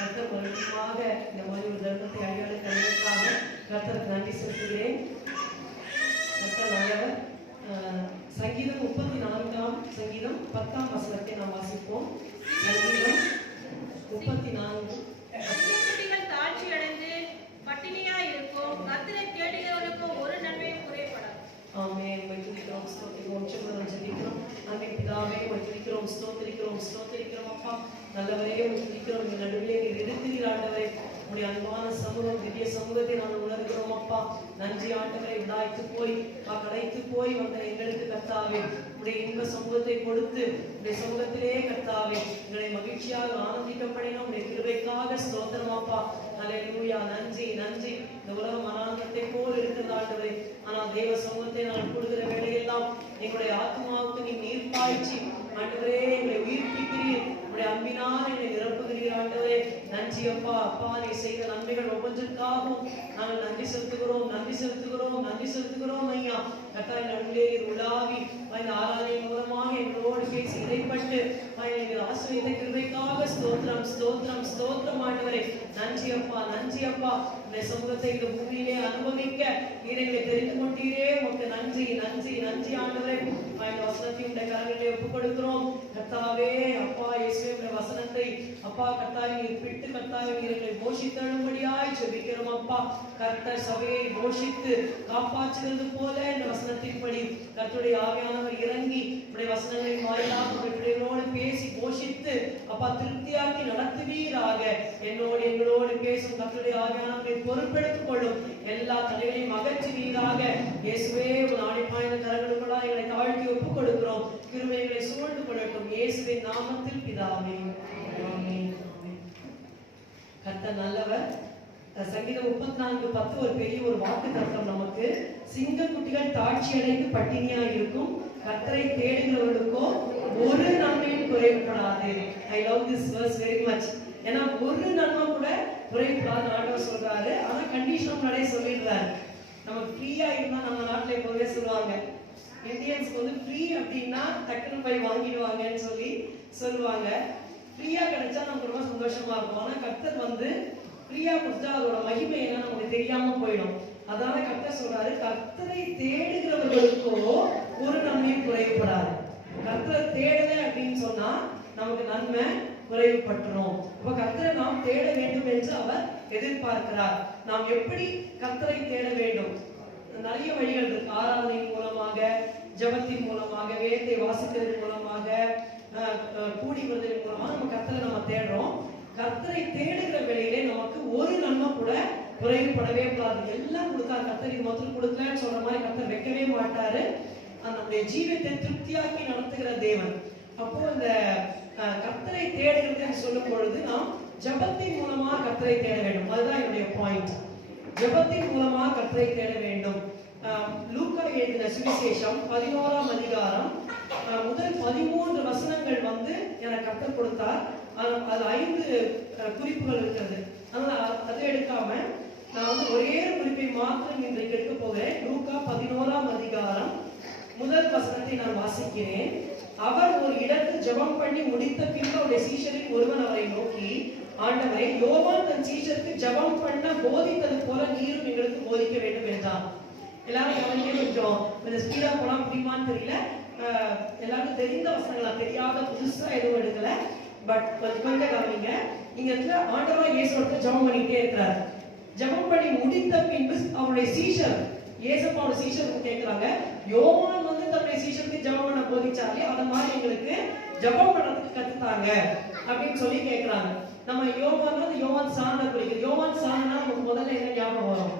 கர்த்தர் மறுபடியுமாக இந்த மாதிரி ஒரு தர்மத்தை அடியாள தருவதற்காக கர்த்தருக்கு நன்றி செலுத்துகிறேன். கர்த்தர் நல்லவர். சங்கீதம் 34ஆம் சங்கீதம் 10ஆம் வசனத்தை நாம் வாசிப்போம். சங்கீதம் 34. தாழ்ச்சி அடைந்து பட்டினியா இருக்கும், கர்த்தரை தேடுகிறவர்களுக்கு ஒரு நன்மையும் குறைபடாது. ஆமென். துதிக்கிறோம், ஸ்தோத்திரிக்கிறோம், ஜெபிக்கிறோம். அன்னை பிதாவே, துதிக்கிறோம், ஸ்தோத்திரிக்கிறோம் அப்பா. நல்லவரே, துதிக்கிறோம். இந்த நடுவிலே நீர் இருக்கிறீர் ஆண்டவரே. உடைய அன்பான சமூகம், திவ்ய சமூகத்தை நான் உணர்கிறோம் அப்பா. நன்றி ஆண்டவரை. விடாய்த்து போய் களைத்து போய் வந்த எங்களுக்கு கர்த்தாவே, உடைய இன்ப சமூகத்தை கொடுத்து உடைய சமூகத்திலே கர்த்தாவே எங்களை மகிழ்ச்சியாக ஆனந்திக்கப்படினோம். உடைய கிருபைக்காக ஸ்தோத்திரம் அப்பா. அல்லேலூயா. நன்றி. இந்த உலகம் அனாந்தத்தை போல் இருக்கிறது ஆண்டவரே. ஆனால் தேவ சமூகத்தை நான் கொடுக்கிற வேலையெல்லாம் எங்களுடைய ஆத்மாவுக்கு நீ நீர் பாய்ச்சி ஆண்டவரே எங்களை உயிர்ப்பிக்கிறீர். உடைய அன்பினால் என்னை நிரப்புகிறீர் ஆண்டவரே. நன்றி அப்பா. அப்பா, நீ செய்த நன்மைகள் ஒவ்வொன்றிற்காகவும் நாங்கள் நன்றி செலுத்துகிறோம் ஐயா. கர்த்தாவே, நடுவிலே உலாவி இந்த ஆராதனை மூலமாக எங்களோடு பேசி இடைப்பட்டு ஆசிரியத்தை கிருபைக்காக ஸ்தோத்திரம் ஆண்டவரே. நன்றி அப்பா. இந்த சமூகத்தை இந்த பூமியிலே அனுபவிக்க நீர் எங்களை தெரிந்து கொண்டீரே. உமக்கு நன்றி ஆண்டவரே. இந்த வசனத்தை உடைய கரங்களிலே ஒப்புக் கொடுக்கிறோம் கர்த்தாவே. அப்பா இயேசுவே, வசனத்தை அப்பா கர்த்தாவே நீர் பிட்டு கர்த்தாவே நீர் எங்களை போஷித்தழும்படியாய் ஜெபிக்கிறோம் அப்பா. கர்த்தர் சபையை போஷித்து காப்பாற்றுகிறது போல இந்த வசனத்தின்படி கர்த்தருடைய ஆவியானவர் இறங்கி உடைய வசனங்களின் வாயிலாக உடைய பிள்ளைகளோடு பேசி போஷித்து அப்பா திருப்தியாக்கி நடத்துவீராக. எங்களோடு பேசும் கர்த்தருடைய ஆவியானவரை பொறுப்பெடுத்துக் கொள்ளும். எல்லா தலைகளையும் அகற்றுவீராக. இயேசுவே, உன் ஆணைப்பாய்ந்த கரங்களுக்குள்ளாக எங்களை தாழ்த்தி ஒப்புக் கொடுக்கிறோம். கிருபைகளை சூழ்ந்து கொள்ளட்டும். இயேசுவின் நாமத்தில் பிதாவே. ஆமென். கர்த்தர் நல்லவர். சங்கீதம் 34:10 ஒரு பெரிய ஒரு வாக்கு தத்துவம் நமக்கு. சிங்கக்குட்டிகள் தாழ்ச்சி அடைந்து பட்டினியா இருக்கும், கர்த்தரை தேடுகிறவர்களுக்கோ ஒரு நன்மையும் குறைபடாது. I love this verse very much. ஏன்னா ஒரு நன்மை கூட குறைபடாது ஆண்டவர் சொல்றாரு. ஆனா கண்டிஷன் முன்னாடியே சொல்லிடுறாரு. நம்ம ஃப்ரீயா இருந்தா, நம்ம நாட்டுல எப்போதுமே சொல்லுவாங்க இந்தியன்ஸ்க்கு வந்து ஃப்ரீ அப்படின்னா டக்குன்னு போய் வாங்கிடுவாங்கன்னு சொல்லுவாங்க. ஃப்ரீயா கிடைச்சா நமக்கு ரொம்ப சந்தோஷமா இருக்கும். ஆனா கர்த்தர் வந்து ஃப்ரீயா கொடுத்தா அதோட மகிமை என்ன நமக்கு தெரியாம போயிடும். அதனால கர்த்தர் சொல்றாரு, கர்த்தரை தேடுகிறவர்களுக்கோ ஒரு நன்மையும் குறைவுபடாது. கர்த்தரை தேடலை அப்படின்னு சொன்னா நமக்கு நன்மை குறைவுபட்டுரும். அப்ப கர்த்தரை நாம் தேட வேண்டும் என்று அவர் எதிர்பார்க்கிறார். நாம் எப்படி கர்த்தரை தேட வேண்டும்? நிறைய வழிகள் இருக்கு. ஆராதனையின் மூலமாக, ஜெபத்தின் மூலமாக, வேதத்தை வாசிக்கிறதன் மூலமாக, கூடி வருவதன் மூலமாக நம்ம கர்த்தரை தேடுறோம். கர்த்தரை தேடுகிற வேளையிலே நமக்கு ஒரு நன்மை கூட குறைவுபடவே கூடாது. எல்லாம் கொடுத்தாரு கர்த்தர். இது மொத்தம் கொடுக்கலன்னு சொல்ற மாதிரி கர்த்தர் வைக்கவே மாட்டாரு. நம்முடைய ஜீவியத்தை திருப்தியாக்கி நடத்துகிற தேவன். அப்போ இந்த கர்த்தரை தேடுகிறது சொல்லும் பொழுது நாம் ஜெபத்தின் மூலமா கர்த்தரை தேட வேண்டும். அதுதான் என்னுடைய பாயிண்ட். ஜெபத்தின் மூலமா கர்த்தரை தேட வேண்டும். லூக்கா எழுதின சுவிசேஷம் 11ஆம் அதிகாரம் முதல் 13 வசனங்கள் எனக்கு கர்த்தர் கொடுத்தார். அது 5 குறிப்புகள் இருக்கிறது. அதனால அதை எடுக்காம நான் ஒரே குறிப்பை மாத்திரம் இன்றைக்கு எடுக்க போகிறேன். லூக்கா 11ஆம் அதிகாரம் முதல் வசனத்தை நான் வாசிக்கிறேன். அவர் ஒரு இடத்தில் ஜெபம் பண்ணி முடித்த பின்பு அவருடைய சீஷரில் ஒருவன் அவரை நோக்கி, ஆண்டவரே, யோவான் தன் சீஷருக்கு ஜெபம் பண்ண போதித்தது போல நீரும் எங்களுக்கு போதிக்க வேண்டும் என்றான். எல்லாரும் கொஞ்சம் ஸ்பீடா போனா முடியுமான்னு தெரியல. எல்லாருக்கும் தெரிந்த வசனங்களா, தெரியாத புதுசா எதுவும் எடுக்கல. பட் கொஞ்சம் கவனிங்க. இங்க இருக்கிற ஆண்டவர் இயேசுவோட ஜெபம் பண்ணிட்டே இருக்கிறார். ஜெபம் பண்ணி முடித்த பின்பு அவருடைய சீஷர், இயேசுவோட சீஷருக்கு கேட்கிறாங்க, யோவான் தன்னுடைய சீஷருக்கு ஜெபம் பண்ண போதிச்சாலே அத மாதிரி எங்களுக்கு ஜெபம் பண்ணதுக்கு கத்துத்தாங்க அப்படின்னு சொல்லி கேட்கிறாங்க. நம்ம யோவான் சாண குறிக்கிறது. யோவான் சாணனா நமக்கு முதல்ல என்ன ஞாபகம் வரும்?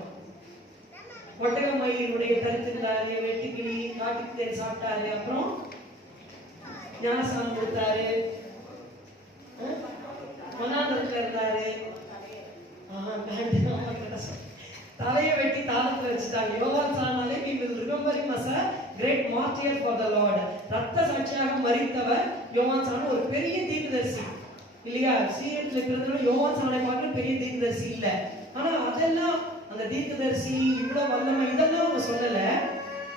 ஒட்டகமயிலுடைய கருத்துக்கிறாரு, வெட்டுக்கிளி, காட்டுக்கு சாப்பிட்டாரு, அப்புறம் ஞானஸ்நானம் கொடுத்தாரு, மனாந்தரத்துல இருந்தாரு, தலையை வெட்டி தாளத்துல வச்சுட்டாங்க. யோவான் சாணாலே we will remember him as a great martyr for the Lord. ரத்த சாட்சியாக மரித்தவர் யோவான் சாணா. ஒரு பெரிய தீர்க்கதரிசி இல்லையா? சீரியத்துல பிறந்தவங்க யோவான் சாணை பார்க்க பெரிய தீர்க்கதரிசி இல்ல. ஆனா அதெல்லாம் அந்த தீர்க்கதரிசி இவ்வளவு வல்லமை இதெல்லாம் அவங்க சொல்லல.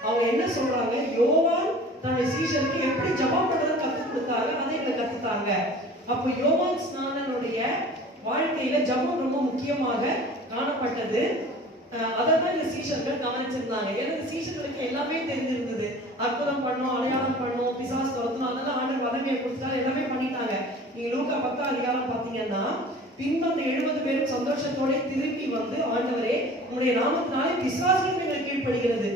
அவங்க என்ன சொல்றாங்க? யோவான் தன்னுடைய சீஷருக்கு எப்படி ஜெபம் பண்றது கத்து கொடுத்தாங்க, அதை இங்க கத்துத்தாங்க. அப்போ யோவான் ஸ்நானனுடைய வாழ்க்கை வாழ்க்கையில ஜெபம் ரொம்ப முக்கியமாக காணப்பட்டது. அதான் இந்த சீஷர்கள் கவனிச்சிருந்தாங்க. ஏன்னா இந்த சீஷர்களுக்கு எல்லாமே தெரிஞ்சிருந்தது. அற்புதம் பண்ணோம், அடையாளம் பண்ணோம், பிசாசு துரத்தணும், அதெல்லாம் ஆண்டவர் வல்லமையை கொடுத்தாரு, எல்லாமே பண்ணிட்டாங்க. நீங்க லூக்கா 10 அதிகாரம் பாத்தீங்கன்னா பின்பு அந்த 70 பேரும் சந்தோஷத்தோட திரும்பி வந்து, ஆண்டவரே உங்களுடைய நாமத்தினாலே பிசாசுகள் எங்களுக்கு கீழ்ப்படுகிறது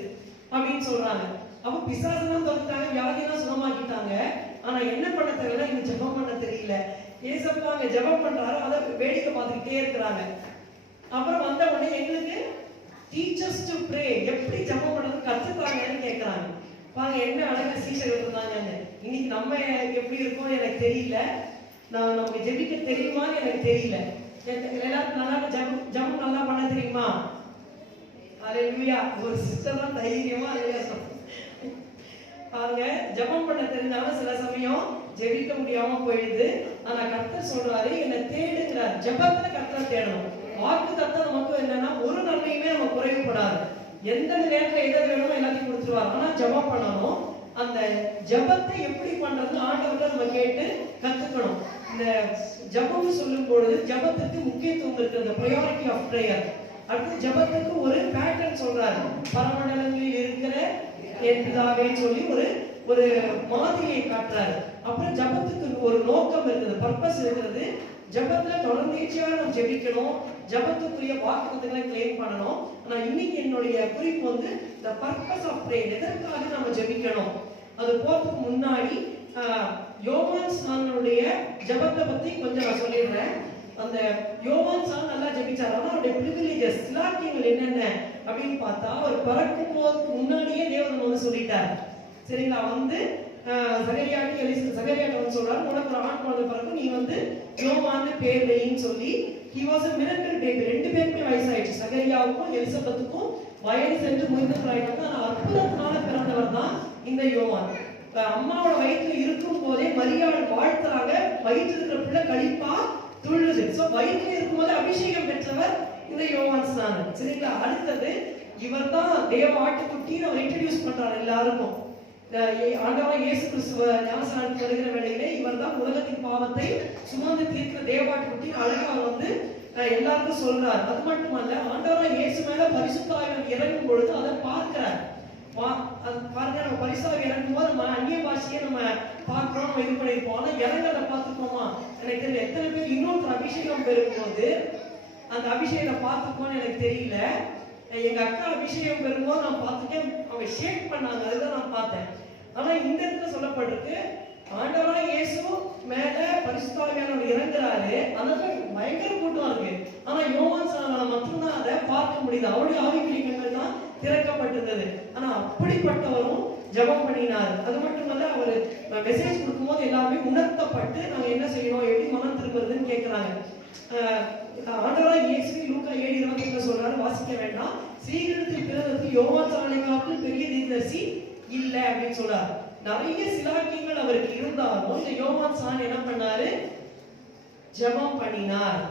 அப்படின்னு சொல்றாங்க. அப்ப பிசாசுலாம் துரத்தாங்க, வியாதியெல்லாம் சுகமாக்கிட்டாங்க. ஆனா என்ன பண்ண தெரியல, இங்க ஜெபம் பண்ண தெரியல. ஏசப்பா அங்க ஜெபம் பண்றாரு, அதை வேடிக்கை பார்த்துக்கிட்டே இருக்கிறாங்க. அப்புறம் வந்த உடனே எங்களுக்கு டீச்சர்ஸ் டு ப்ரே, எப்படி ஜெபம் பண்றது கத்துத்தாங்கன்னு கேட்கறாங்க. பாருங்க என்ன அழகா சீஷர்கள் இருந்தாங்கன்னு. இன்னைக்கு நம்ம எப்படி இருக்கோம் எனக்கு தெரியல, நமக்கு ஜெபிக்க தெரியுமான்னு எனக்கு தெரியல. எல்லாருக்கும் நல்லா ஜெபம் நல்லா பண்ண தெரியுமா? அல்லேலூயா. ஒரு சிஸ்டர் தான் தைரியமா அல்லேலூயா சொல்றாங்க. பாருங்க, ஜெபம் பண்ண தெரிஞ்சாலும் சில சமயம் ஜெபிக்க முடியாம போயிடுது. ஆனா கர்த்தர் சொல்றாரு, என்னை தேடுங்கிறார். ஜெபத்துல கர்த்தர் தேடணும். வாக்குத்தத்தம் நமக்கு என்னன்னா ஒரு நன்மையுமே நம்ம குறைவுபடாது. எந்த நேரத்துல எதை வேணுமோ எல்லாத்தையும் கொடுத்துருவாரு. ஆனா ஜெபம் பண்ணணும். அந்த ஜெபத்தை எப்படி பண்றது ஆண்டவர்கிட்ட நம்ம கேட்டு கத்துக்கணும். இந்த ஜெபம் சொல்லும் பொழுது ஜெபத்துக்கு முக்கியத்துவம் இருக்கு, அந்த பிரையாரிட்டி ஆஃப் பிரேயர். அடுத்து ஜெபத்துக்கு ஒரு பேட்டர்ன் சொல்றாரு. பரமண்டலங்களில் இருக்கிற என் பிதாவே சொல்லி ஒரு மாதிரியை காட்டுறாரு. அப்புறம் ஜெபத்துக்கு ஒரு நோக்கம் இருக்குது, பர்பஸ் இருக்கிறது. ஜெபத்துல தொடர்ந்தேச்சியா நம்ம ஜெபிக்கணும், ஜெபத்துக்குரிய வாக்குத்தத்தங்களை கிளைம் பண்ணணும். ஆனா இன்னைக்கு என்னுடைய குறிப்பு வந்து the purpose of prayer, எதற்காக நம்ம ஜெபிக்கணும். அது போறதுக்கு முன்னாடி யோவான் சானுடைய ஜெபத்தை பத்தி கொஞ்சம் நான் சொல்லிடுறேன். அந்த யோவான் சான் நல்லா ஜெபிச்சார். ஆனா அவருடைய பிரிவிலேஜஸ், சிலாக்கியங்கள் என்னென்ன அப்படின்னு பார்த்தா, அவர் பிறக்கும் போதுக்கு முன்னாடியே தேவன் வந்து சொல்லிட்டார். சரிங்களா? வந்து சகரியாட்ட வந்து சொல்றாரு, உனக்கு ஒரு ஆண் குழந்தை பிறக்கும், நீ வந்து யோவான்னு பேர் வைன்னு சொல்லி. he was a miracle baby. ரெண்டு பேருமே வயசாயிடுச்சு, சகரியாவுக்கும் எலிசபெத்துக்கும் வயது சென்று முதிர்ந்தவராயிட்டாங்க. ஆனா அற்புதத்தினால பிறந்தவர் தான் இந்த யோவான். அம்மாவோட வயிற்றுல இருக்கும் போதே மரியாள் வாழ்த்துறாங்க, வயிற்றுல இருக்கிற பிள்ளை கழிப்பா துள்ளுது. சோ வயிற்றுல இருக்கும் போது அபிஷேகம் பெற்றவர் இந்த யோவான் ஸ்நானன். சரிங்களா? அடுத்தது இவர் தான் தேவ ஆட்டுக்குட்டின்னு அவர் இன்ட்ரோடியூஸ் பண்றாரு எல்லாருக்கும். ஆண்டவராகிய இயேசு கிறிஸ்துவ ஞானஸ்நானத்துக்கு வருகிற வேளையிலே இவர் தான் உலகத்தின் பாவத்தை சுமந்து தீர்க்கிற தேவாட்டுக்குட்டி அழகா வந்து எல்லாருக்கும் சொல்றார். அது மட்டுமல்ல, ஆண்டவராகிய இயேசு மேல பரிசுத்த ஆவியானவர் இறங்கும் பொழுது அதை பார்க்கிறார். பாருங்க, நம்ம பரிசுத்த ஆவி இறங்கும் போது நம்ம அந்நிய பாஷையை நம்ம பார்க்கிறோம், நம்ம இது பண்ணிருப்போம். ஆனா இறங்கதை பார்த்துக்கோமா எனக்கு தெரியல. எத்தனை பேர் இன்னொரு அபிஷேகம் பெறும்போது அந்த அபிஷேகத்தை பார்த்துக்கோன்னு எனக்கு தெரியல. எங்க அக்கா அபிஷேகம் பெறும்போது நான் பார்த்துட்டேன், அவங்க ஷேக் பண்ணாங்க, அதுதான் நான் பார்த்தேன். ஆனா இந்த இடத்துல சொல்லப்பட்டிருக்கு, ஆண்டவராகிய இயேசு மேல பரிசுத்த ஆவியானவர் இறங்குறாரு. அதனால பயங்கர கூட்டம் இருக்கு. ஆனா யோவான் ஸ்நானனால மட்டும்தான் அதை பார்க்க முடியுது. அவருடைய ஆவிக்குரிய கண்கள் தான் திறக்கப்பட்டிருந்தது. ஆனா அப்படிப்பட்டவரும் ஜெபம் பண்ணினார். அது மட்டுமல்ல, அவர் மெசேஜ் கொடுக்கும்போது எல்லாருமே உணர்த்தப்பட்டு நாங்க என்ன செய்யணும், எப்படி மனம் திரும்புறதுன்னு கேட்கிறாங்க. ஆண்டவராகிய இயேசு லூக்கா 7:21 சொல்றாரு, வாசிக்க வேண்டாம். சீக்கிரத்தில் பிறந்தது யோவான் ஸ்நானனை காட்டிலும் பெரிய தீர்க்கதரிசி இல்ல அப்படின்னு சொல்றாரு. நிறைய சிலாக்கியங்கள் அவருக்கு இருந்தாலும் இந்த யோவான் ஸ்நானன் என்ன பண்ணாரு? ஜெபம் பண்ணினார்.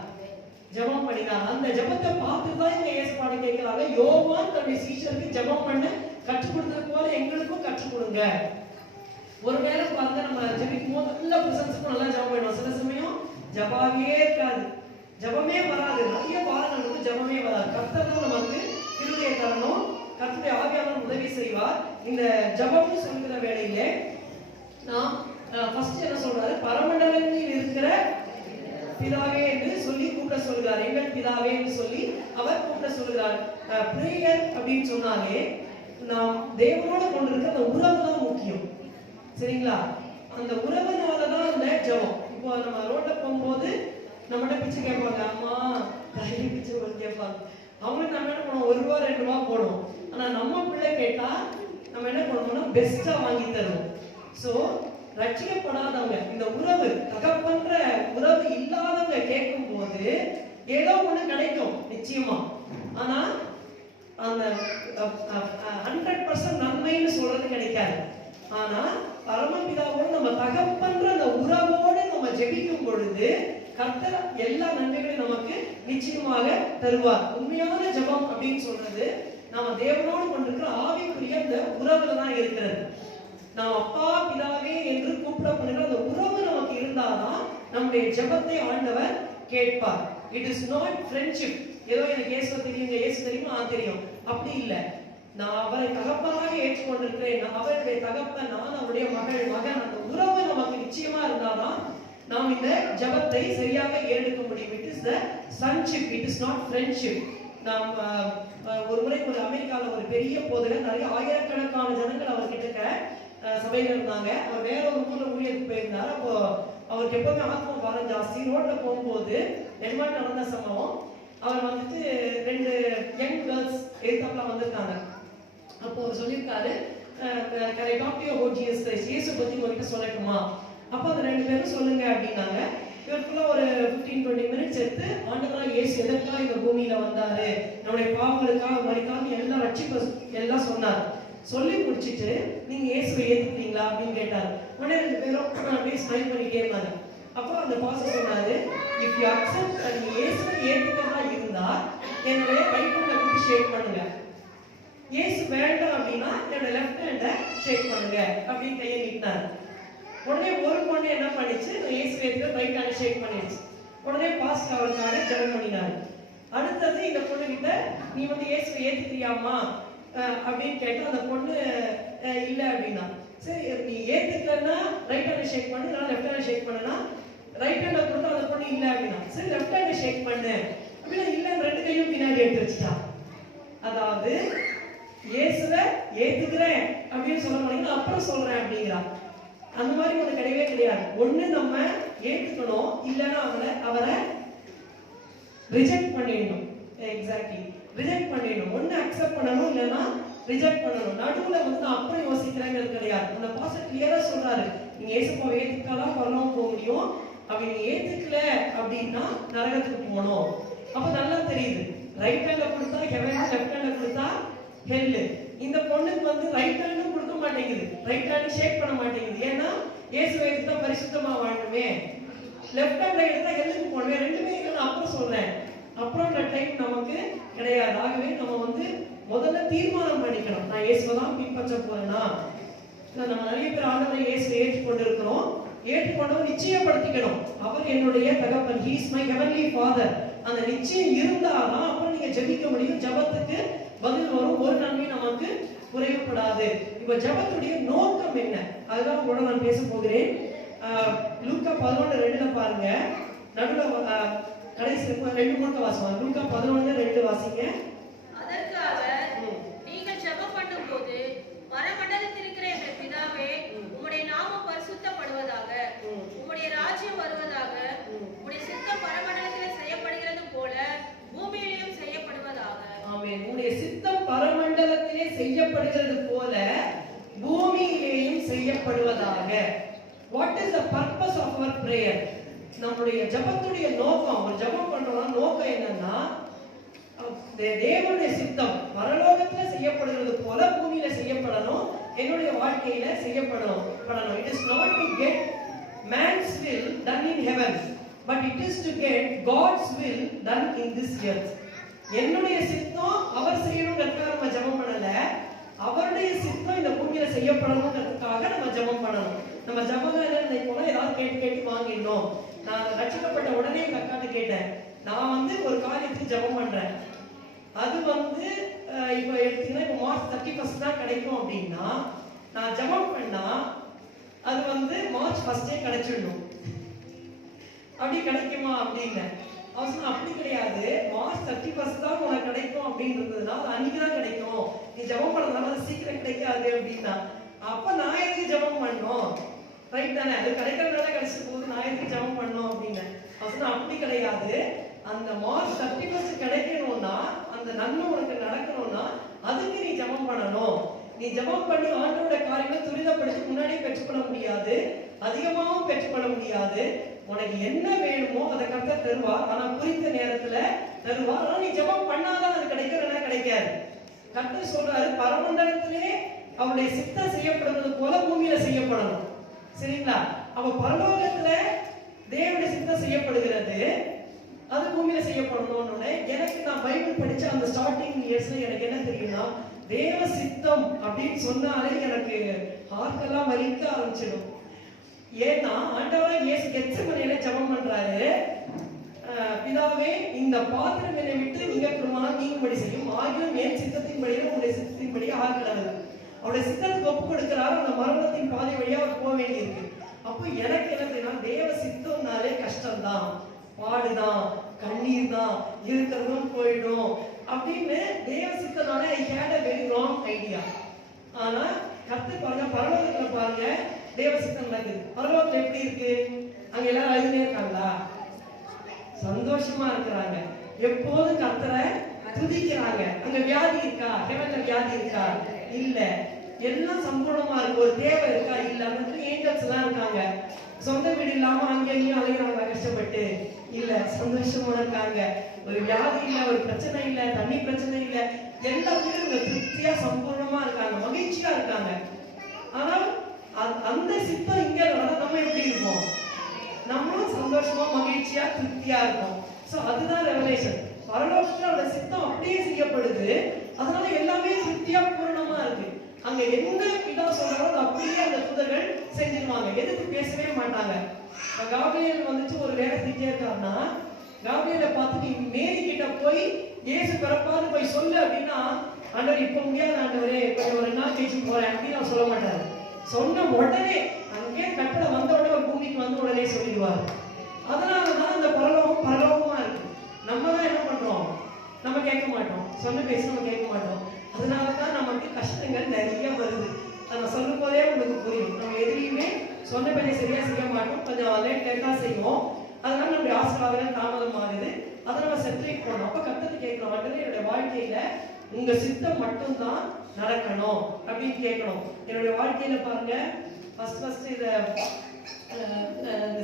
அந்த ஜெபத்தை பார்த்து தான் இந்த இயேசுபாடு கேட்கிறாங்க, யோவான் தன்னுடைய சீஷருக்கு ஜெபம் பண்ண கற்றுக் கொடுத்தது போல எங்களுக்கும் கற்றுக் கொடுங்க. ஒரு நேரம் பாருங்க, நம்ம ஜெபிக்கும் போது நல்ல பிரசன்ஸுக்கும் நல்லா ஜெபம் பண்ணுவோம். சில சமயம் ஜெபமே இருக்காது, ஜெபமே வராது. நிறைய பாருங்களுக்கு ஜெபமே வராது. கர்த்தர் தான் நமக்கு கிருபையை தரணும். கர்த்தருடைய ஆவியானவர் உதவி செய்வார். இந்த ஜெபம்னு சொல்கிற வேளையிலே நான் ஃபர்ஸ்ட் என்ன சொல்றாரு, பரமண்டலங்களில் இருக்கிற பிதாவே என்று சொல்லி கூப்பிட சொல்கிறார். எங்கள் பிதாவே என்று சொல்லி அவர் கூப்பிட சொல்கிறார். பிரேயர் அப்படின்னு சொன்னாலே நாம் தேவனோட கொண்டிருக்கிற அந்த உறவு தான் முக்கியம். சரிங்களா? அந்த உறவுனாலதான் அந்த ஜெபம். இப்போ நம்ம ரோட்ல போகும்போது நம்மகிட்ட பிச்சை கேட்பாங்க, அம்மா தயவு பிச்சை போட்டு கேட்பாங்க. அவங்களுக்கு நம்ம என்ன பண்ணுவோம், ₹1 ₹2 போடுவோம். ஆனா நம்ம பிள்ளை கேட்டா நம்ம என்ன பண்ணுவோம்னா பெஸ்டா வாங்கி தருவோம். சோ ரட்சிக்கப்படாதவங்க, இந்த உறவு தகப்பன்ற உறவு இல்லாதவங்க கேட்கும் போது ஏதோ ஒண்ணு கிடைக்கும் நிச்சயமா. ஆனா அந்த 100% நன்மைன்னு சொல்றது கிடைக்காது. ஆனா பரமபிதாவோடு நம்ம தகப்பன்ற அந்த உறவோடு நம்ம ஜெபிக்கும் பொழுது கர்த்தர் எல்லா நன்மைகளையும் நமக்கு நிச்சயமாக தருவார். உண்மையான ஜெபம் அப்படின்னு சொல்றது நாம தேவனோடு கொண்டிருக்கிற ஆவிக்குரிய அந்த உறவுல தான் இருக்கிறது. நாம் அப்பா பிதாவே என்று கூப்பிடப்படுகிற அந்த உறவு நமக்கு இருந்தாதான் நம்முடைய ஜெபத்தை ஆண்டவர் கேட்பார். It is not friendship. ஏதோ எனக்கு இயேசு தெரியுங்க, இயேசு தெரியுமா, தெரியும், அப்படி இல்லை. நான் அவரை தகப்பனாக ஏற்றுக்கொண்டிருக்கிறேன், அவருடைய தகப்பன், நான் அவருடைய மகன். அந்த உறவு நமக்கு நிச்சயமா இருந்தாதான் நாம் இந்த ஜபத்தை சரியாக ஏறெடுக்க முடியும். It is the sonship, it is not friendship. நாம் ஒரு முறை ஒரு அமெரிக்காவில் ஒரு பெரிய போதகர், நிறைய ஆயிரக்கணக்கான ஜனங்கள் அவர்கிட்ட சபையில் இருந்தாங்க. அவர் வேற ஒரு ஊர்ல ஊழியருக்கு போயிருந்தார். அப்போ அவருக்கு எப்பவுமே ஆத்ம பாரம் ஜாஸ்தி. ரோட்ல போகும்போது நெடுமாட் நடந்த சம்பவம், அவர் வந்துட்டு 2 யங் கேர்ள்ஸ் எதிர்த்தாப்புல வந்திருக்காங்க. அப்போ அவர் சொல்லியிருக்காரு, can I talk to you about Jesus Christ? இயேசு பத்தி உங்ககிட்ட சொல்லட்டுமா? அப்போ அந்த 2 பேரும் சொல்லுங்க அப்படின்னாங்க. இவருக்குள்ள ஒரு 15-20 மினிட்ஸ் எடுத்து ஆண்டவராக இயேசு எதற்காக இந்த பூமியில வந்தாரு, நம்முடைய பாவங்களுக்காக மரித்தார், எல்லாம் ரட்சிப்பு எல்லாம் சொன்னார். சொல்லி முடிச்சிட்டு நீங்க இயேசுவை ஏத்துக்கிறீங்களா அப்படின்னு கேட்டாரு. உடனே 2 பேரும் அப்படியே ஸ்மைல் பண்ணிட்டே இருந்தாங்க. அப்போ அந்த பாஸ்டர் சொன்னாரு, இஃப் யூ அக்செப்ட், நீங்க இயேசுவை ஏத்துக்கிறதா இருந்தா என்னுடைய ரைட் ஹேண்டை கொடுத்து ஷேக் பண்ணுங்க. இயேசு வேண்டாம் அப்படின்னா என்னோட லெஃப்ட் ஹேண்டை ஷேக் பண்ணுங்க அப்படின்னு கையை நீட்டினார். உடனே ஒரு பொண்ணு என்ன பண்ணிச்சு, இயேசு ஏத்துக்க ரைட் ஹேண்ட் ஷேக் பண்ணிடுச்சு. உடனே பாஸ்டர் அவருக்காக ஜெபம் பண்ணினாரு. அடுத்தது இந்த பொண்ணு கிட்ட, நீ வந்து இயேசுவை ஏத்துக்கிறியாமா அப்படின்னு கேட்டா அந்த பொண்ணு இல்ல அப்படின்னா, சரி நீ ஏத்துக்கலன்னா ரைட் ஹேண்ட் ஷேக் பண்ணு, நான் லெஃப்ட் ஹேண்ட் ஷேக் பண்ணனா, ரைட் ஹேண்ட கொடுத்தா அந்த பொண்ணு இல்ல அப்படின்னா, சரி லெஃப்ட் ஹேண்ட் ஷேக் பண்ணு அப்படின்னா, இல்ல 2 கையும் பின்னாடி எடுத்து வச்சுட்டா. அதாவது இயேசுவை ஏத்துக்கிறேன் அப்படின்னு சொல்ல மாட்டீங்க, அப்புறம் சொல்றேன் அப்படிங்கிறா. அந்த மாதிரி ஒண்ணு கிடையவே கிடையாது. ஒண்ணு நம்ம ஏத்துக்கணும், இல்லைன்னா அவரை ரிஜெக்ட் பண்ணிடணும். எக்ஸாக்ட்லி, ரிஜெக்ட் பண்ணிடணும். ஒண்ணு அக்செப்ட் பண்ணணும், இல்லைன்னா ரிஜெக்ட் பண்ணணும். நடுவுல வந்து நான் அப்புறம் யோசிக்கிறேங்கிறது கிடையாது. அந்த பாஸ்டர் கிளியரா சொல்றாரு, நீங்க இயேசுவை ஏத்துக்கிட்டாதான் பரலோகம் போக முடியும், அப்படி நீங்க ஏத்துக்கல அப்படின்னா நரகத்துக்கு போகணும். அப்ப நல்லா தெரியுது, ரைட் ஹேண்ட்ல கொடுத்தா ஹெவன், லெஃப்ட் ஹேண்ட்ல கொடுத்தா ஹெல். இந்த பொண்ணுக்கு வந்து ரைட் ஹேண்டும் கொடுக்க மாட்டேங்குது, ரைட் ஹேண்ட் ஷேக் பண்ண மாட்டேங்குது. ஏன்னா இயேசுவை எடுத்தா பரிசுத்தமா வாழணுமே, லெஃப்ட் ஹேண்ட்ல எடுத்தா ஹெல்லுக்கு போகணுமே. ரெண்டுமே நான் அப்புறம் சொல்றேன், அப்புறம்ன்ற டைம் நமக்கு கிடையாது. ஆகவே நம்ம வந்து முதல்ல தீர்மானம் பண்ணிக்கணும், நான் இயேசுவை தான் பின்பற்ற போறேன்னா. நம்ம நிறைய பேர் ஆண்டவரை இயேசுவை ஏற்றுக்கொண்டு இருக்கிறோம். ஏற்றுக்கொண்டவர் நிச்சயப்படுத்திக்கணும், அவர் என்னுடைய தகப்பன், he is my heavenly father. அந்த நிச்சயம் இருந்தாதான் அப்புறம் நீங்க ஜெபிக்க முடியும். ஜெபத்துக்கு பதில் வரும், ஒரு நன்மை நமக்கு குறைவுபடாது. இப்ப ஜெபத்துடைய நோக்கம் என்ன, அதுதான் கூட நான் பேச போகிறேன். லூக்கா 11:2 பாருங்க, நடுவுல கடைசி 2 வாசிங்க. லூக்கா 11:2 வாசிங்க. அதற்கு அவர், நீங்கள் ஜெபம் பண்ணும்போது பரமண்டலத்தில் இருக்கிற எங்கள் பிதாவே, உம்முடைய நாமம் பரிசுத்தப்படுவதாக, உம்முடைய ராஜ்யம் வருவதாக, உம்முடைய சித்தம் பரமண்டலத்திலே செய்யப்படுகிறது போல பூமியிலும் செய்யப்படுவதாக. ஆமென். உம்முடைய சித்தம் பரமண்டலத்திலே செய்யப்படுகிறது போல பூமியிலேயும் செய்யப்படுவதாக. What is the purpose of our prayer? நம்முடைய ஜெபத்துடைய நோக்கம், ஒரு ஜெபம் பண்றோம்னா நோக்கம் என்னன்னா, தேவனுடைய சித்தம் பரலோகத்துல செய்யப்படுகிறது போல பூமியில செய்யப்படணும், என்னுடைய வாழ்க்கையில செய்யப்படணும். It is not to get man's will done in heaven, but it is to get God's will done in this earth. என்னுடைய சித்தம் அவர் செய்யணும்ன்றதுக்காக நம்ம ஜெபம் பண்ணல, அவருடைய சித்தம் இந்த பூமியில செய்யப்படணும்ன்றதுக்காக நம்ம ஜெபம் பண்ணணும். நம்ம ஜெபம் நினைப்போம், ஏதாவது கேட்டு வாங்கிடணும். நான் ரட்சிக்கப்பட்ட உடனே எங்க அக்காட்ட கேட்டேன், நான் வந்து ஒரு காரியத்துக்கு ஜெபம் பண்றேன், அது வந்து இப்போ எடுத்தீங்கன்னா இப்போ மார்ச் 31 தான் கிடைக்கும் அப்படின்னா, நான் ஜெபம் பண்ணா அது வந்து மார்ச் 1 கிடைச்சிடணும். அப்படி கிடைக்குமா அப்படின்னு அவசரம், அப்படி கிடையாது. மார்ச் 31 தான் உனக்கு கிடைக்கும் அப்படின்றதுனால அன்னைக்கு தான் கிடைக்கும், நீ ஜெபம் பண்ணதுனால சீக்கிரம் கிடைக்காது அப்படின்னா, அப்ப நான் எதுக்கு ஜெபம் பண்ணணும், ரைட் தானே, அது கிடைக்கிறதுனால கிடைச்சிட்டு போகுது, நான் எதுக்கு ஜெபம் பண்ணணும் அப்படின்னு அவசரம். அப்படி கிடையாது. அந்த மார்ச் 31 கிடைக்கணும்னா, அந்த நன்மை உனக்கு நடக்கணும்னா அதுக்கு நீ ஜெபம் பண்ணணும். நீ ஜெபம் பண்ணி ஆண்டவருடைய காரியங்களை துரிதப்படுத்தி முன்னாடியே பெற்றுக்கொள்ள முடியாது, அதிகமாகவும் பெற்றுக்கொள்ள முடியாது. உனக்கு என்ன வேணுமோ அதை கர்த்தர் தருவார், ஆனா குறித்த நேரத்துல தருவார். ஆனா நீ ஜெபம் பண்ணாதான் அது கிடைக்கிறதுனா கிடைக்காது. கர்த்தர் சொல்றாரு, பரமண்டலத்திலே அவருடைய சித்தம் செய்யப்படுவது போல பூமியில செய்யப்படணும். சரிங்களா? அப்ப பரலோகத்துல தேவனுடைய சித்தம் செய்யப்படுகிறது, அது பூமியில செய்யப்படணும்னு எனக்கு நான் பைபிள் படிச்ச அந்த ஸ்டார்டிங் இயர்ஸ்ல எனக்கு என்ன தெரியும்னா, தேவ சித்தம் அப்படின்னு சொன்னாலே எனக்கு ஹார்ட்டெல்லாம் வலிக்க ஆரம்பிச்சிடும். ஏன்னா ஆண்டவராக இயேசு கெத்செமனேல ஜெபம் பண்றாரு. பிதாவே இந்த பாத்திரம் என்னை விட்டு நீங்க பெருமானால் நீங்கும்படி செய்யும், ஆகியும் என் சித்தத்தின்படியே உங்களுடைய சித்தத்தின்படியே ஆகிறது. அவருடைய சித்தத்துக்கு ஒப்பு கொடுக்கிறாரு. அந்த மரணத்தின் பாதை வழியா அவர் போக வேண்டியிருக்கு. அப்போ எனக்கு என்ன தெரியுமா, தேவ சித்தம்னாலே கஷ்டம்தான், பாடுதான், கண்ணீர் தான், இருக்கிறதும் போயிடும் அப்படின்னு. தேவ சித்தம்னாலே ஐ had a very wrong idea. ஆனா கர்த்தர் பாருங்க, பரலோகத்துல பாருங்க தேவ சித்தம் நடக்குது. பரலோகத்துல எப்படி இருக்கு? அங்க எல்லாரும் அழுதுனே இருக்காங்களா? சந்தோஷமா இருக்கிறாங்க. எப்போதும் கர்த்தரை துதிக்கிறாங்க. அங்க வியாதி இருக்கா? ஹெவன்ல வியாதி இருக்கா? இல்ல. எல்லாம் சம்பூர்ணமா இருக்கு. ஒரு தேவை இருக்கா? இல்ல. அந்த ஏஞ்சல்ஸ் எல்லாம் இருக்காங்க. சொந்த வீடு இல்லாம அங்கேயும் அலைகிறாங்க கஷ்டப்பட்டு? இல்ல. சந்தோஷமா இருக்காங்க. ஒரு வியாதி இல்ல, ஒரு பிரச்சனை இல்ல, தண்ணி பிரச்சனை இல்ல, எல்லாமே திருப்தியா சம்பூர்ணமா இருக்காங்க, மகிழ்ச்சியா இருக்காங்க. ஆனால் அந்த சித்தம் இங்க நம்ம எப்படி இருப்போம்? நம்மளும் சந்தோஷமா மகிழ்ச்சியா திருப்தியா இருக்கும். சோ அதுதான் ரெவலேஷன். பரலோகத்துல அந்த சித்தம் அப்படியே செய்யப்படுது. அதனால எல்லாமே திருப்தியா பூரணமா இருக்கு. அங்க என்ன பிதா சொல்றாரோ அது அப்படியே அந்த தூதர்கள் செஞ்சிருவாங்க. எதுக்கு பேசவே மாட்டாங்க. காபிரியல் வந்துட்டு ஒரு வேலை செஞ்சே இருக்காருன்னா, காபிரியலை பார்த்துட்டு மேரி கிட்ட போய் இயேசு பிறப்பான்னு போய் சொல்லு அப்படின்னா, ஆண்டவர் இப்ப முடியாது ஆண்டவரே, கொஞ்சம் ஒரு நாள் கழிச்சு போறேன் அப்படின்னு நான் சொல்ல மாட்டாரு. சொன்ன உடனே அங்கே கட்டளை வந்த உடனே ஒரு பூமிக்கு வந்து உடனே சொல்லிடுவார். அதனாலதான் அந்த பரலோகமா இருக்கு. நம்ம தான் என்ன பண்றோம்? நம்ம கேட்க மாட்டோம். சொன்ன பேசி நம்ம கேட்க மாட்டோம். அதனாலதான் நமக்கு கஷ்டங்கள் நிறைய வருது. நம்ம சொல்லும் போதே உங்களுக்கு புரியும். நம்ம எதுலையுமே சொன்ன பேரை சரியா செய்ய மாட்டோம். கொஞ்சம் லேட்டா செய்வோம். அதனால நம்முடைய ஆசீர்வாதம் தாமதம் ஆகுது. அதை நம்ம செட்டில் பண்ணணும். அப்ப கர்த்தரை கேட்கணும், ஆண்டவரே என்னுடைய வாழ்க்கையில உங்க சித்தம் மட்டும்தான் நடக்கணும் அப்படின்னு கேட்கணும். என்னுடைய வாழ்க்கையில பாருங்க, ஃபர்ஸ்ட் இத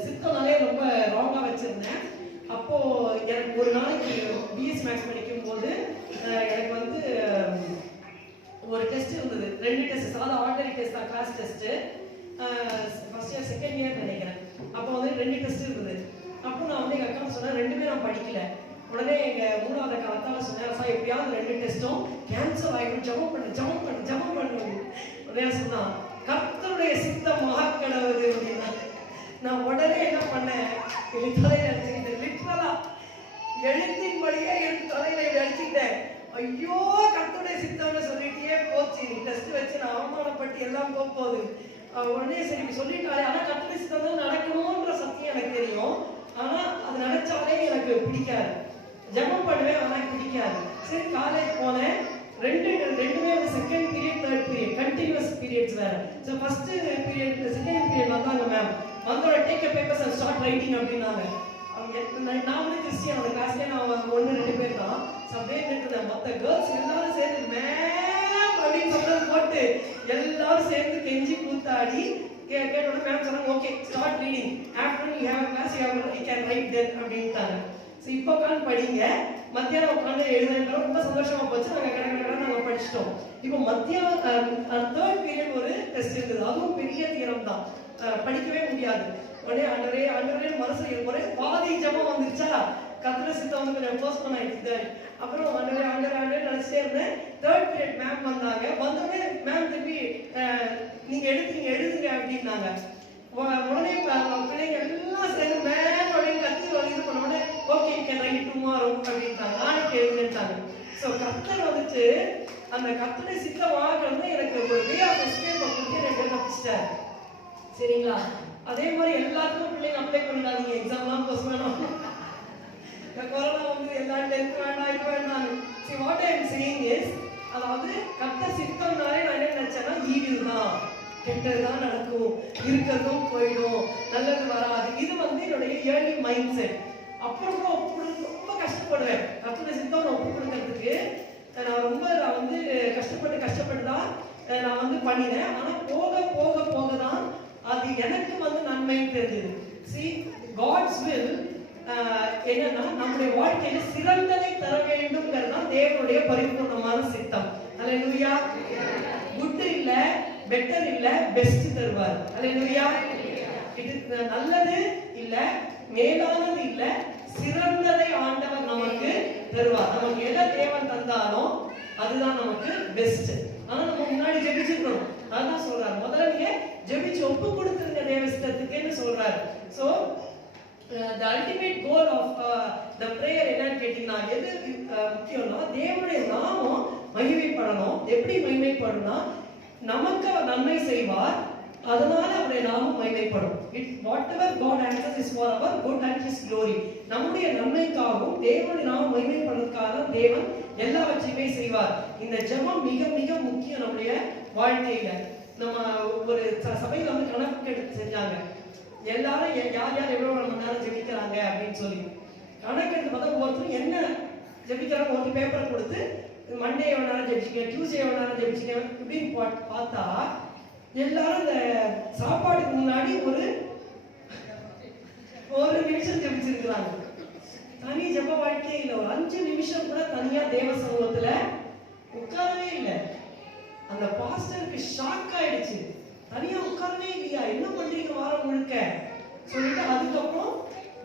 சித்தம்னாலே ரொம்ப ராங்கா வச்சிருந்தேன். அப்போ எனக்கு ஒரு நாளைக்கு பிஎஸ் மேக்ஸ் படிக்கும் போது எனக்கு வந்து ஒரு டெஸ்ட் இருந்தது. 2 டெஸ்ட், அதாவது ஆர்டினரி டெஸ்ட் தான், class test. First year second year நினைக்கிறேன். அப்போ வந்து 2 டெஸ்ட் இருந்தது. அப்போ நான் வந்து எங்க அக்கா சொன்னேன், 2மே நான் படிக்கல. உடனே எங்க 3வது அக்கால சொன்னேன், சார் எப்படியாவது 2 டெஸ்ட்டும் கேன்சல் ஆகிடும், ஜெபம் பண்ணு. உடனே சொன்னா, கர்த்தருடைய சித்தமாக கடவுது அப்படின்னா. நான் உடனே என்ன பண்ணேன், என் தலையில அடிச்சுக்கிட்டேன். லிட்டரலா எழுத்தின்படியே என் தலையில அடிச்சுக்கிட்டேன். ஐயோ, கர்த்தருடைய சித்தம்னு சொல்லிட்டே போச்சு, டெஸ்ட் வச்சு நான் அவமானப்பட்டு எல்லாம் போகுது. உடனே சரி சொல்லிட்டாலே, ஆனா கர்த்தருடைய சித்தம் தான் நடக்கணும்ன்ற சத்தியம் எனக்கு தெரியும். ஆனா அது நினைச்சாலே எனக்கு பிடிக்காது. ஜெபம் பண்ணுவேன், ஆனா பிடிக்காது. சரி காலேஜ் போனேன். ரெண்டுமே வந்து second period, third period, continues periods வேற. So first period, second period வந்தாங்க மேம். வந்தோட take papers and start writing அப்படின்னாங்க. நான் வந்து கிறிஸ்டியன், அந்த கிளாஸ்லேயே நான் 1-2 பேர் தான். ஸோ அப்படியே நின்றுட்டேன். மற்ற கேர்ள்ஸ் எல்லாரும் சேர்ந்து மேம் அப்படின்னு சொன்னது போட்டு எல்லாரும் சேர்ந்து கெஞ்சி கூத்தாடி கேட்டோட மேம் சொன்னாங்க, okay start reading, after you have class you can write then அப்படின்ட்டாங்க. ஸோ இப்போ உட்காந்து படிங்க, மத்தியானம் உட்காந்து எழுதுறதுனால ரொம்ப சந்தோஷமா போச்சு. நாங்கள் படிச்சிட்டோம். இப்போ மத்தியானம் தேர்ட் பீரியட் ஒரு டெஸ்ட் இருந்தது. அதுவும் பெரிய தீரம் தான், படிக்கவே முடியாது. உடனே ஆண்டவரே மனசுல ஒரே பாதி ஜபம் வந்துருச்சா, கர்த்தருடைய சித்தம் வந்து கொஞ்சம் போஸ்ட் பண்ண ஆயிடுச்சு. அப்புறம் ஆண்டவரே நினைச்சிட்டே இருந்தேன். தேர்ட் பீரியட் மேம் வந்தாங்க. வந்தோடனே மேம் திருப்பி நீங்க எழுதுங்க அப்படின்னாங்க. உடனே பிள்ளைங்க எல்லாம் சேர்ந்து மேம் அப்படின்னு கத்தி இது பண்ண உடனே okay you can right tomorrow அப்படின்ட்டாங்க. நாளைக்கு எழுதுட்டாங்க. ஸோ கர்த்தர் வந்துட்டு அந்த கர்த்தருடைய சித்தம் வாங்கிறது எனக்கு ஒரு வே ஆஃப் எஸ்கேப் கொடுத்து எனக்கு தப்பிச்சிட்டாரு. சரிங்களா? அதே மாதிரி எல்லாத்துக்கும் பிள்ளைங்க அப்ளை பண்ணிடாதீங்க. எக்ஸாம்லாம் போஸ்ட் வேணும், கொரோனா வந்து எல்லாம் டென்த் வேண்டாம் இது வேண்டாம். See what I am saying is, அதாவது கர்த்தர் சித்தம்னாலே நான் என்ன நினைச்சேன்னா ஈவில் தான், கெட்டதுதான் நடக்கும், இருக்கிறதும் போயிடும், நல்லது வராது. இது வந்து என்னுடைய இயர்லி மைண்ட் செட். அப்புறம் ரொம்ப கஷ்டப்படுவேன். கர்த்தருடைய சித்தம் நான் ஒப்பு கொடுக்கறதுக்கு நான் வந்து கஷ்டப்பட்டு தான் நான் வந்து பண்ணினேன். ஆனா போக தான் அது எனக்கு வந்து நன்மைன்னு தெரிஞ்சது. See, God's will என்னன்னா நம்முடைய வாழ்க்கையில சிறந்ததை தர வேண்டும்ங்கிறது தான் தேவனுடைய பரிபூர்ணமான சித்தம். அல்லேலூயா. குட் இல்ல, பெட்டர் இல்ல, பெஸ்ட் தருவார். அல்லேலூயா. இது நல்லது இல்ல, மேலானது இல்ல, சிறந்ததை ஆண்டவர் நமக்கு தருவார். நமக்கு எதை தேவன் தந்தாலும் அதுதான் நமக்கு பெஸ்ட். ஆனா நம்ம முன்னாடி ஜெபிச்சிருக்கணும். அதான் சொல்றாரு, முதல்ல நீங்க ஜெபிச்சு ஒப்பு கொடுத்துருங்க தேவ சித்தத்துக்குன்னு சொல்றாரு. So the ultimate goal of the prayer என்னன்னு கேட்டீங்கன்னா எது முக்கியம்னா தேவனுடைய நாமம் மகிமைப்படணும். எப்படி மகிமைப்படணும்னா நமக்கு அவர் நன்மை செய்வார், அதனால அவருடைய நாமம் மகிமைப்படும். whatever God answers is for our good and his glory. நம்முடைய நன்மைக்காகவும் தேவனுடைய நாமம் மகிமைப்படுவதற்காக தேவன் எல்லாவற்றையுமே செய்வார். இந்த ஜெபம் மிக மிக முக்கியம் நம்முடைய வாழ்க்கையில. நம்ம ஒரு சபையில வந்து கணக்கு எடுத்து செஞ்சாங்க, எல்லாரும் யார் யார் எவ்வளவு மணி நேரம் ஜெபிக்கிறாங்க அப்படின்னு சொல்லி கணக்கு எடுத்து பார்த்தா ஒருத்தர் என்ன ஜெபிக்கிறாங்க ஒரு பேப்பரை கொடுத்து மண்டே எவ்வளவு நேரம் ஜெபிச்சிங்க, டியூஸ்டே எவ்வளவு நேரம் ஜெபிச்சிங்க இப்படின்னு பார்த்தா எல்லாரும் இந்த சாப்பாடுக்கு முன்னாடி ஒரு நிமிஷம் ஜெபிச்சிருக்கிறாங்க. தனி ஜெப வாழ்க்கையில ஒரு 5 நிமிஷம் கூட தனியா தேவ சமூகத்துல உட்காரவே இல்லை. அந்த பாஸ்டருக்கு ஷாக் ஆயிடுச்சு, தனியா உட்காரவே இல்லையா, என்ன பண்றீங்க வாரம் முழுக்க சொல்லிட்டு அதுக்கப்புறம்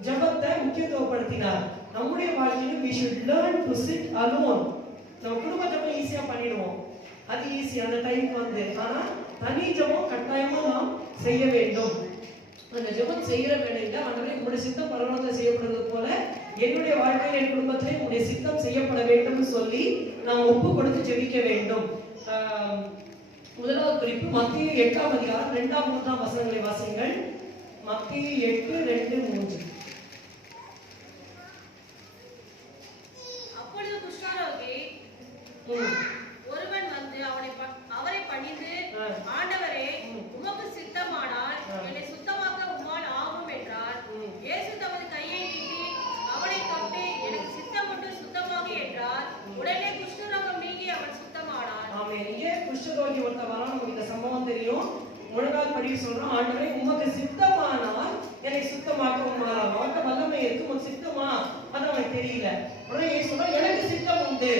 ஜெபத்தை முக்கியத்துவப்படுத்தினார். நம்முடைய வாழ்க்கையில we should learn to sit alone. நம்ம குடும்ப ஜெபம் ஈஸியா பண்ணிடுவோம், அது ஈஸி அந்த டைம்க்கு வந்து. ஆனா தனி ஜெபம் கட்டாயமா நாம் செய்ய வேண்டும். அந்த ஜெபம் செய்யற வேளையில ஆண்டவரே உங்களுடைய சித்தம் பரலோகத்தில் செய்யப்படுவது போல என்னுடைய வாழ்க்கையில் என் குடும்பத்திலே உங்களுடைய சித்தம் செய்யப்பட வேண்டும் சொல்லி நாம் ஒப்பு கொடுத்து ஜெபிக்க வேண்டும். முதலாவது குறிப்பு மத்தேயு 8ஆம் அதிகாரம் 2ஆம் 3ஆம் வசனங்களை வாசியுங்கள். மத்தேயு 8:2-3. அப்பொழுது குஷ்டரோகி ஒருவன் வந்து அவரை பணிந்து, ஆண்டவரே உமக்கு சித்தமானால் என்னை சுத்தமாக்க உம்மால் ஆகும் என்றார். இயேசு தமது கையை நீட்டி அவனை தொட்டு, எனக்கு சித்தம் உண்டு சுத்தமாக என்றார். உடனே குஷ்டரோகம் நீங்கி அவன் சுத்தமானான். ஆமென். இங்கே குஷ்டரோகி ஒருத்தர் வரான், நமக்கு இந்த சம்பவம் தெரியும். முழங்கால் படி சொல்றான், ஆண்டவரே உமக்கு சித்தமானால் என்னை சுத்தமாக்க உம்மால் ஆகும். அவருக்கு வல்லமை இருக்கு, உனக்கு சித்தமா அது அவனுக்கு தெரியல. உடனே இயேசு சொல்றா, எனக்கு சித்தம் உண்டு,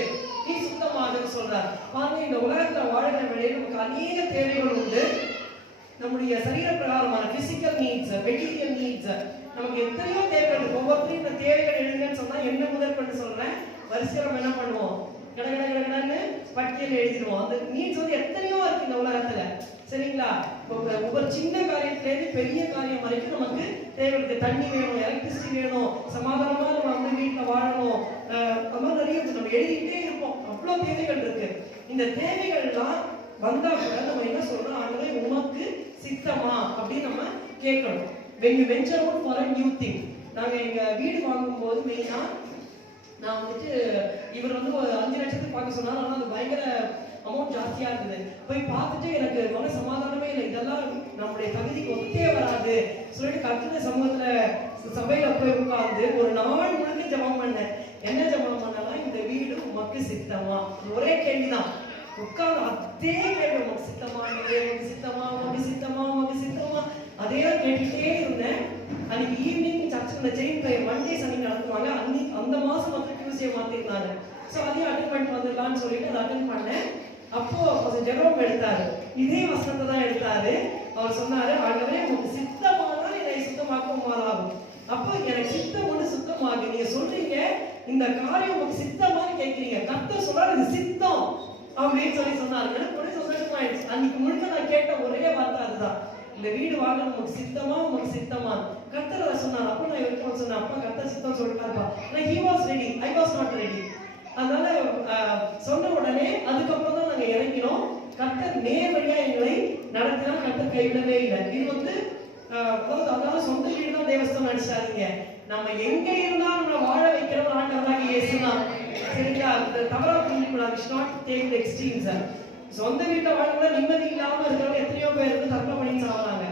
நீ சுத்தமாகுன்னு சொல்றார். பாருங்க, இந்த உலகத்துல வாழ்கிற வேளையில் நமக்கு அநேக தேவைகள் உண்டு. நம்முடைய சரீர பிரகாரமான பிசிக்கல் நீட்ஸ், மெட்டீரியல் நீட்ஸ், நமக்கு எத்தனையோ தேவைகள் இருக்கு. ஒவ்வொருத்தரும் இந்த தேவைகள் எழுதுங்கன்னு சொன்னா என்ன முதற்கொண்டு சொல்றேன், வரிசையா நம்ம என்ன பண்ணுவோம், கடகடன்னு பட்டியல் எழுதிடுவோம். அந்த நீட்ஸ் வந்து எத்தனையோ இருக்கு இந்த உலகத்துல, சரிங்களா? ஒவ்வொரு சின்ன காரியத்திலேருந்து பெரிய காரியம் வரைக்கும் நமக்கு தேவை இருக்கு. தண்ணி வேணும், எலக்ட்ரிசிட்டி வேணும், சமாதானமா நம்ம வந்து வீட்டுல வாழணும், அந்த மாதிரி நிறைய நம்ம எழுதிக்கிட்டே இருப்போம். அவ்வளவு தேவைகள் இருக்கு. இந்த தேவைகள்லாம் வந்தா கூட நம்ம என்ன சொல்றோம், ஆண்டவரே உமக்கு சித்தமா அப்படின்னு நம்ம கேட்கணும். when you venture out for a new thing. நாங்க எங்க வீடு வாங்கும் போது மெயினா நான் வந்துட்டு இவர் வந்து 5 லட்சத்துக்கு பார்க்க சொன்னார். ஆனா அது பயங்கர அமௌண்ட் ஜாஸ்தியா இருந்தது. போய் பார்த்துட்டு எனக்கு மன சமாதானமே இல்லை, இதெல்லாம் நம்முடைய தகுதிக்கு ஒத்தே வராது சொல்லிட்டு கர்த்தருடைய சமூகத்துல சபையில போய் உட்கார்ந்து ஒரு நாள் முழுக்க ஜெபம் பண்ணேன். என்ன ஜெபம் பண்ணலாம், இந்த வீடு உமக்கு சித்தமா, ஒரே கேள்விதான். உட்கார்ந்து அதே கேள்வி, உமக்கு சித்தமா, உமக்கு சித்தமா, உமக்கு சித்தமா, உமக்கு சித்தமா, அதே கேட்டுட்டே இருந்தேன். அன்னைக்கு ஈவினிங் சர்ச்சுல செயின் பிரேயர் மண்டே சனி நடத்துவாங்க. அந்த மாசம் வந்து டியூஸ்டே மாத்திருந்தாங்க. ஸோ அதையும் அட்டன் பண்ணிட்டு வந்துடலாம்னு சொல்லிட்டு அதை அட்டன் பண்ணேன். அப்போ ஜெரோம் எடுத்தாரு, இதே வசனத்தை தான் எடுத்தாரு. அவர் சொன்னாரு, ஆண்டவரே உங்களுக்கு சித்தமானால் என்னை சுத்தமாக்க உமாலாகும். அப்போ எனக்கு சித்தம் ஒன்று சுத்தமாகு, நீங்க சொல்றீங்க இந்த காரியம் உங்களுக்கு சித்தமானு கேட்கிறீங்க, கர்த்தர் சொல்றாரு இது சித்தம் அப்படின்னு சொன்னாரு. எனக்கு ஒரே சந்தோஷமாயிடுச்சு. அன்னைக்கு முழுக்க நான் கேட்ட ஒரே வார்த்தை அதுதான், இந்த வீடு வாங்க உங்களுக்கு சித்தமா, உங்களுக்கு சித்தமா. கர்த்தர் அதை சொன்னார். அப்போ நான் இவருக்கு சொன்னேன், அப்பா கர்த்தர் சித்தம் சொல்லிட்டாருப்பா. ஆனால் he was ready, I was not ready. அதனால சொன்ன உடனே அதுக்கப்புறம் தான் நாங்க இறங்கினோம். கர்த்தர் நேரடியா எங்களை நடத்தினா, கர்த்தர் கைவிடவே இல்லை. இது வந்து அதனால சொந்த வீடு தான் தேவஸ்தானம் நினைச்சாதீங்க. நம்ம எங்க இருந்தாலும் நம்மளை வாழ வைக்கிறவர் ஆண்டவராக இயேசுதான், சரிங்களா? தவறா புரிஞ்சுக்கூடாது. It's not take the extremes. சொந்த வீட்டை வாழ்க்கை நிம்மதி இல்லாம இருக்கிறவங்க எத்தனையோ பேர் வந்து தற்கொலை பண்ணி சாகுறாங்க.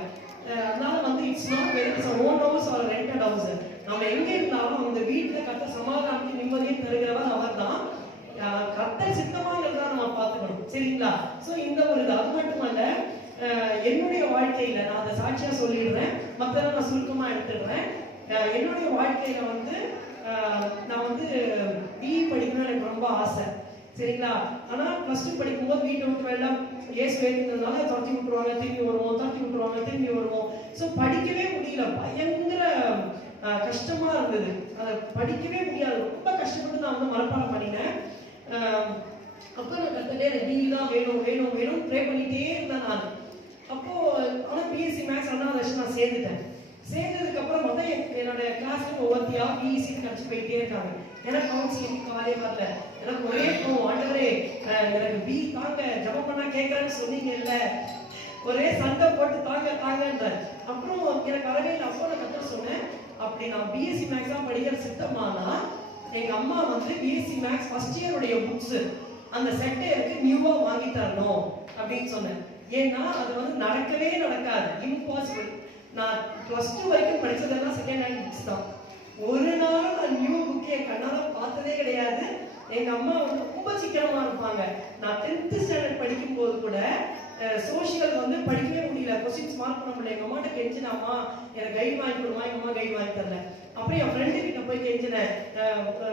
அதனால வந்து it's not very it's own house or rented house. நம்ம எங்க இருந்தாலும் அந்த வீட்டுல கர்த்தர் சமாதானத்தை நிம்மதியை தருகிறவர் அவர் தான். கர்த்தர் சித்தமா இருந்தா நம்ம பார்த்துக்கணும், சரிங்களா? சோ இந்த ஒரு இது அது மட்டுமல்ல, என்னுடைய வாழ்க்கையில நான் அதை சாட்சியா சொல்லிடுறேன், மத்தெல்லாம் நான் சுருக்கமா எடுத்துடுறேன். என்னுடைய வாழ்க்கையில வந்து நான் வந்து பிஇ படிக்கணும்னு எனக்கு ரொம்ப ஆசை, சரிங்களா? ஆனா +2 படிக்கும்போது வீட்டை விட்டு வெள்ளம் ஏசு வேண்டியதுனால துரத்தி விட்டுருவாங்க, திரும்பி வருவோம், துரத்தி விட்டுருவாங்க, திரும்பி வருவோம். ஸோ படிக்கவே முடியல, பயங்கர கஷ்டமா இருந்தது. அதை படிக்கவே முடியாது, ரொம்ப கஷ்டப்பட்டு நான் வந்து மனப்பாடம் பண்ணினேன். அப்போ நான் கத்துட்டே பிஇ தான் வேணும் வேணும் வேணும் ப்ரே பண்ணிட்டே இருந்தேன் நான். அப்போ ஆனால் பிஎஸ்சி மேக்ஸ் 2வது வருஷம் நான் சேர்ந்துட்டேன். சேர்ந்ததுக்கு அப்புறம் அப்புறம் மொத்தம் என்னோட கிளாஸ்ல ஒவ்வொருத்தியா பிஇசி கிடைச்சு போயிட்டே இருக்காங்க. எனக்கு கவுன்சிலிங் காலே வரல. எனக்கு ஒரே ஆண்டவரே எனக்கு பி தாங்க ஜபம் பண்ணா கேட்கறேன்னு சொன்னீங்கல்ல, ஒரே சண்டை போட்டு தாங்க தாங்கன்ற. அப்புறம் எனக்கு வரவே இல்லை. அப்போ நான் கத்த சொன்னேன், அப்படி நான் பிஎஸ்சி மேக்ஸ் தான் படிக்கிற சித்தமானா எங்க அம்மா வந்து பிஎஸ்சி மேக்ஸ் ஃபர்ஸ்ட் இயருடைய புக்ஸ் அந்த செட்டை எனக்கு நியூவா வாங்கி தரணும் அப்படின்னு சொன்னேன். ஏன்னா அது வந்து நடக்கவே நடக்காது, இம்பாசிபிள். நான் +2 வரைக்கும் படிச்சதெல்லாம் செகண்ட் ஹேண்ட் புக்ஸ் தான். ஒரு நாள் நான் நியூ புக் என் கண்ணால பார்த்ததே கிடையாது. எங்க அம்மா வந்து ரொம்ப சீக்கிரமா இருப்பாங்க. நான் 10th ஸ்டாண்டர்ட் படிக்கும் போது கூட சோஷியல் வந்து படிக்கவே முடியல, கொஸ்டின்ஸ் மார்க் பண்ண முடியல. எங்க அம்மாட்ட கெஞ்சினாமா எனக்கு கைடு வாங்கி கொடுமா, எங்க அம்மா கைடு வாங்கி தரல. அப்புறம் என் ஃப்ரெண்டு கிட்ட போய் கெஞ்சினேன்,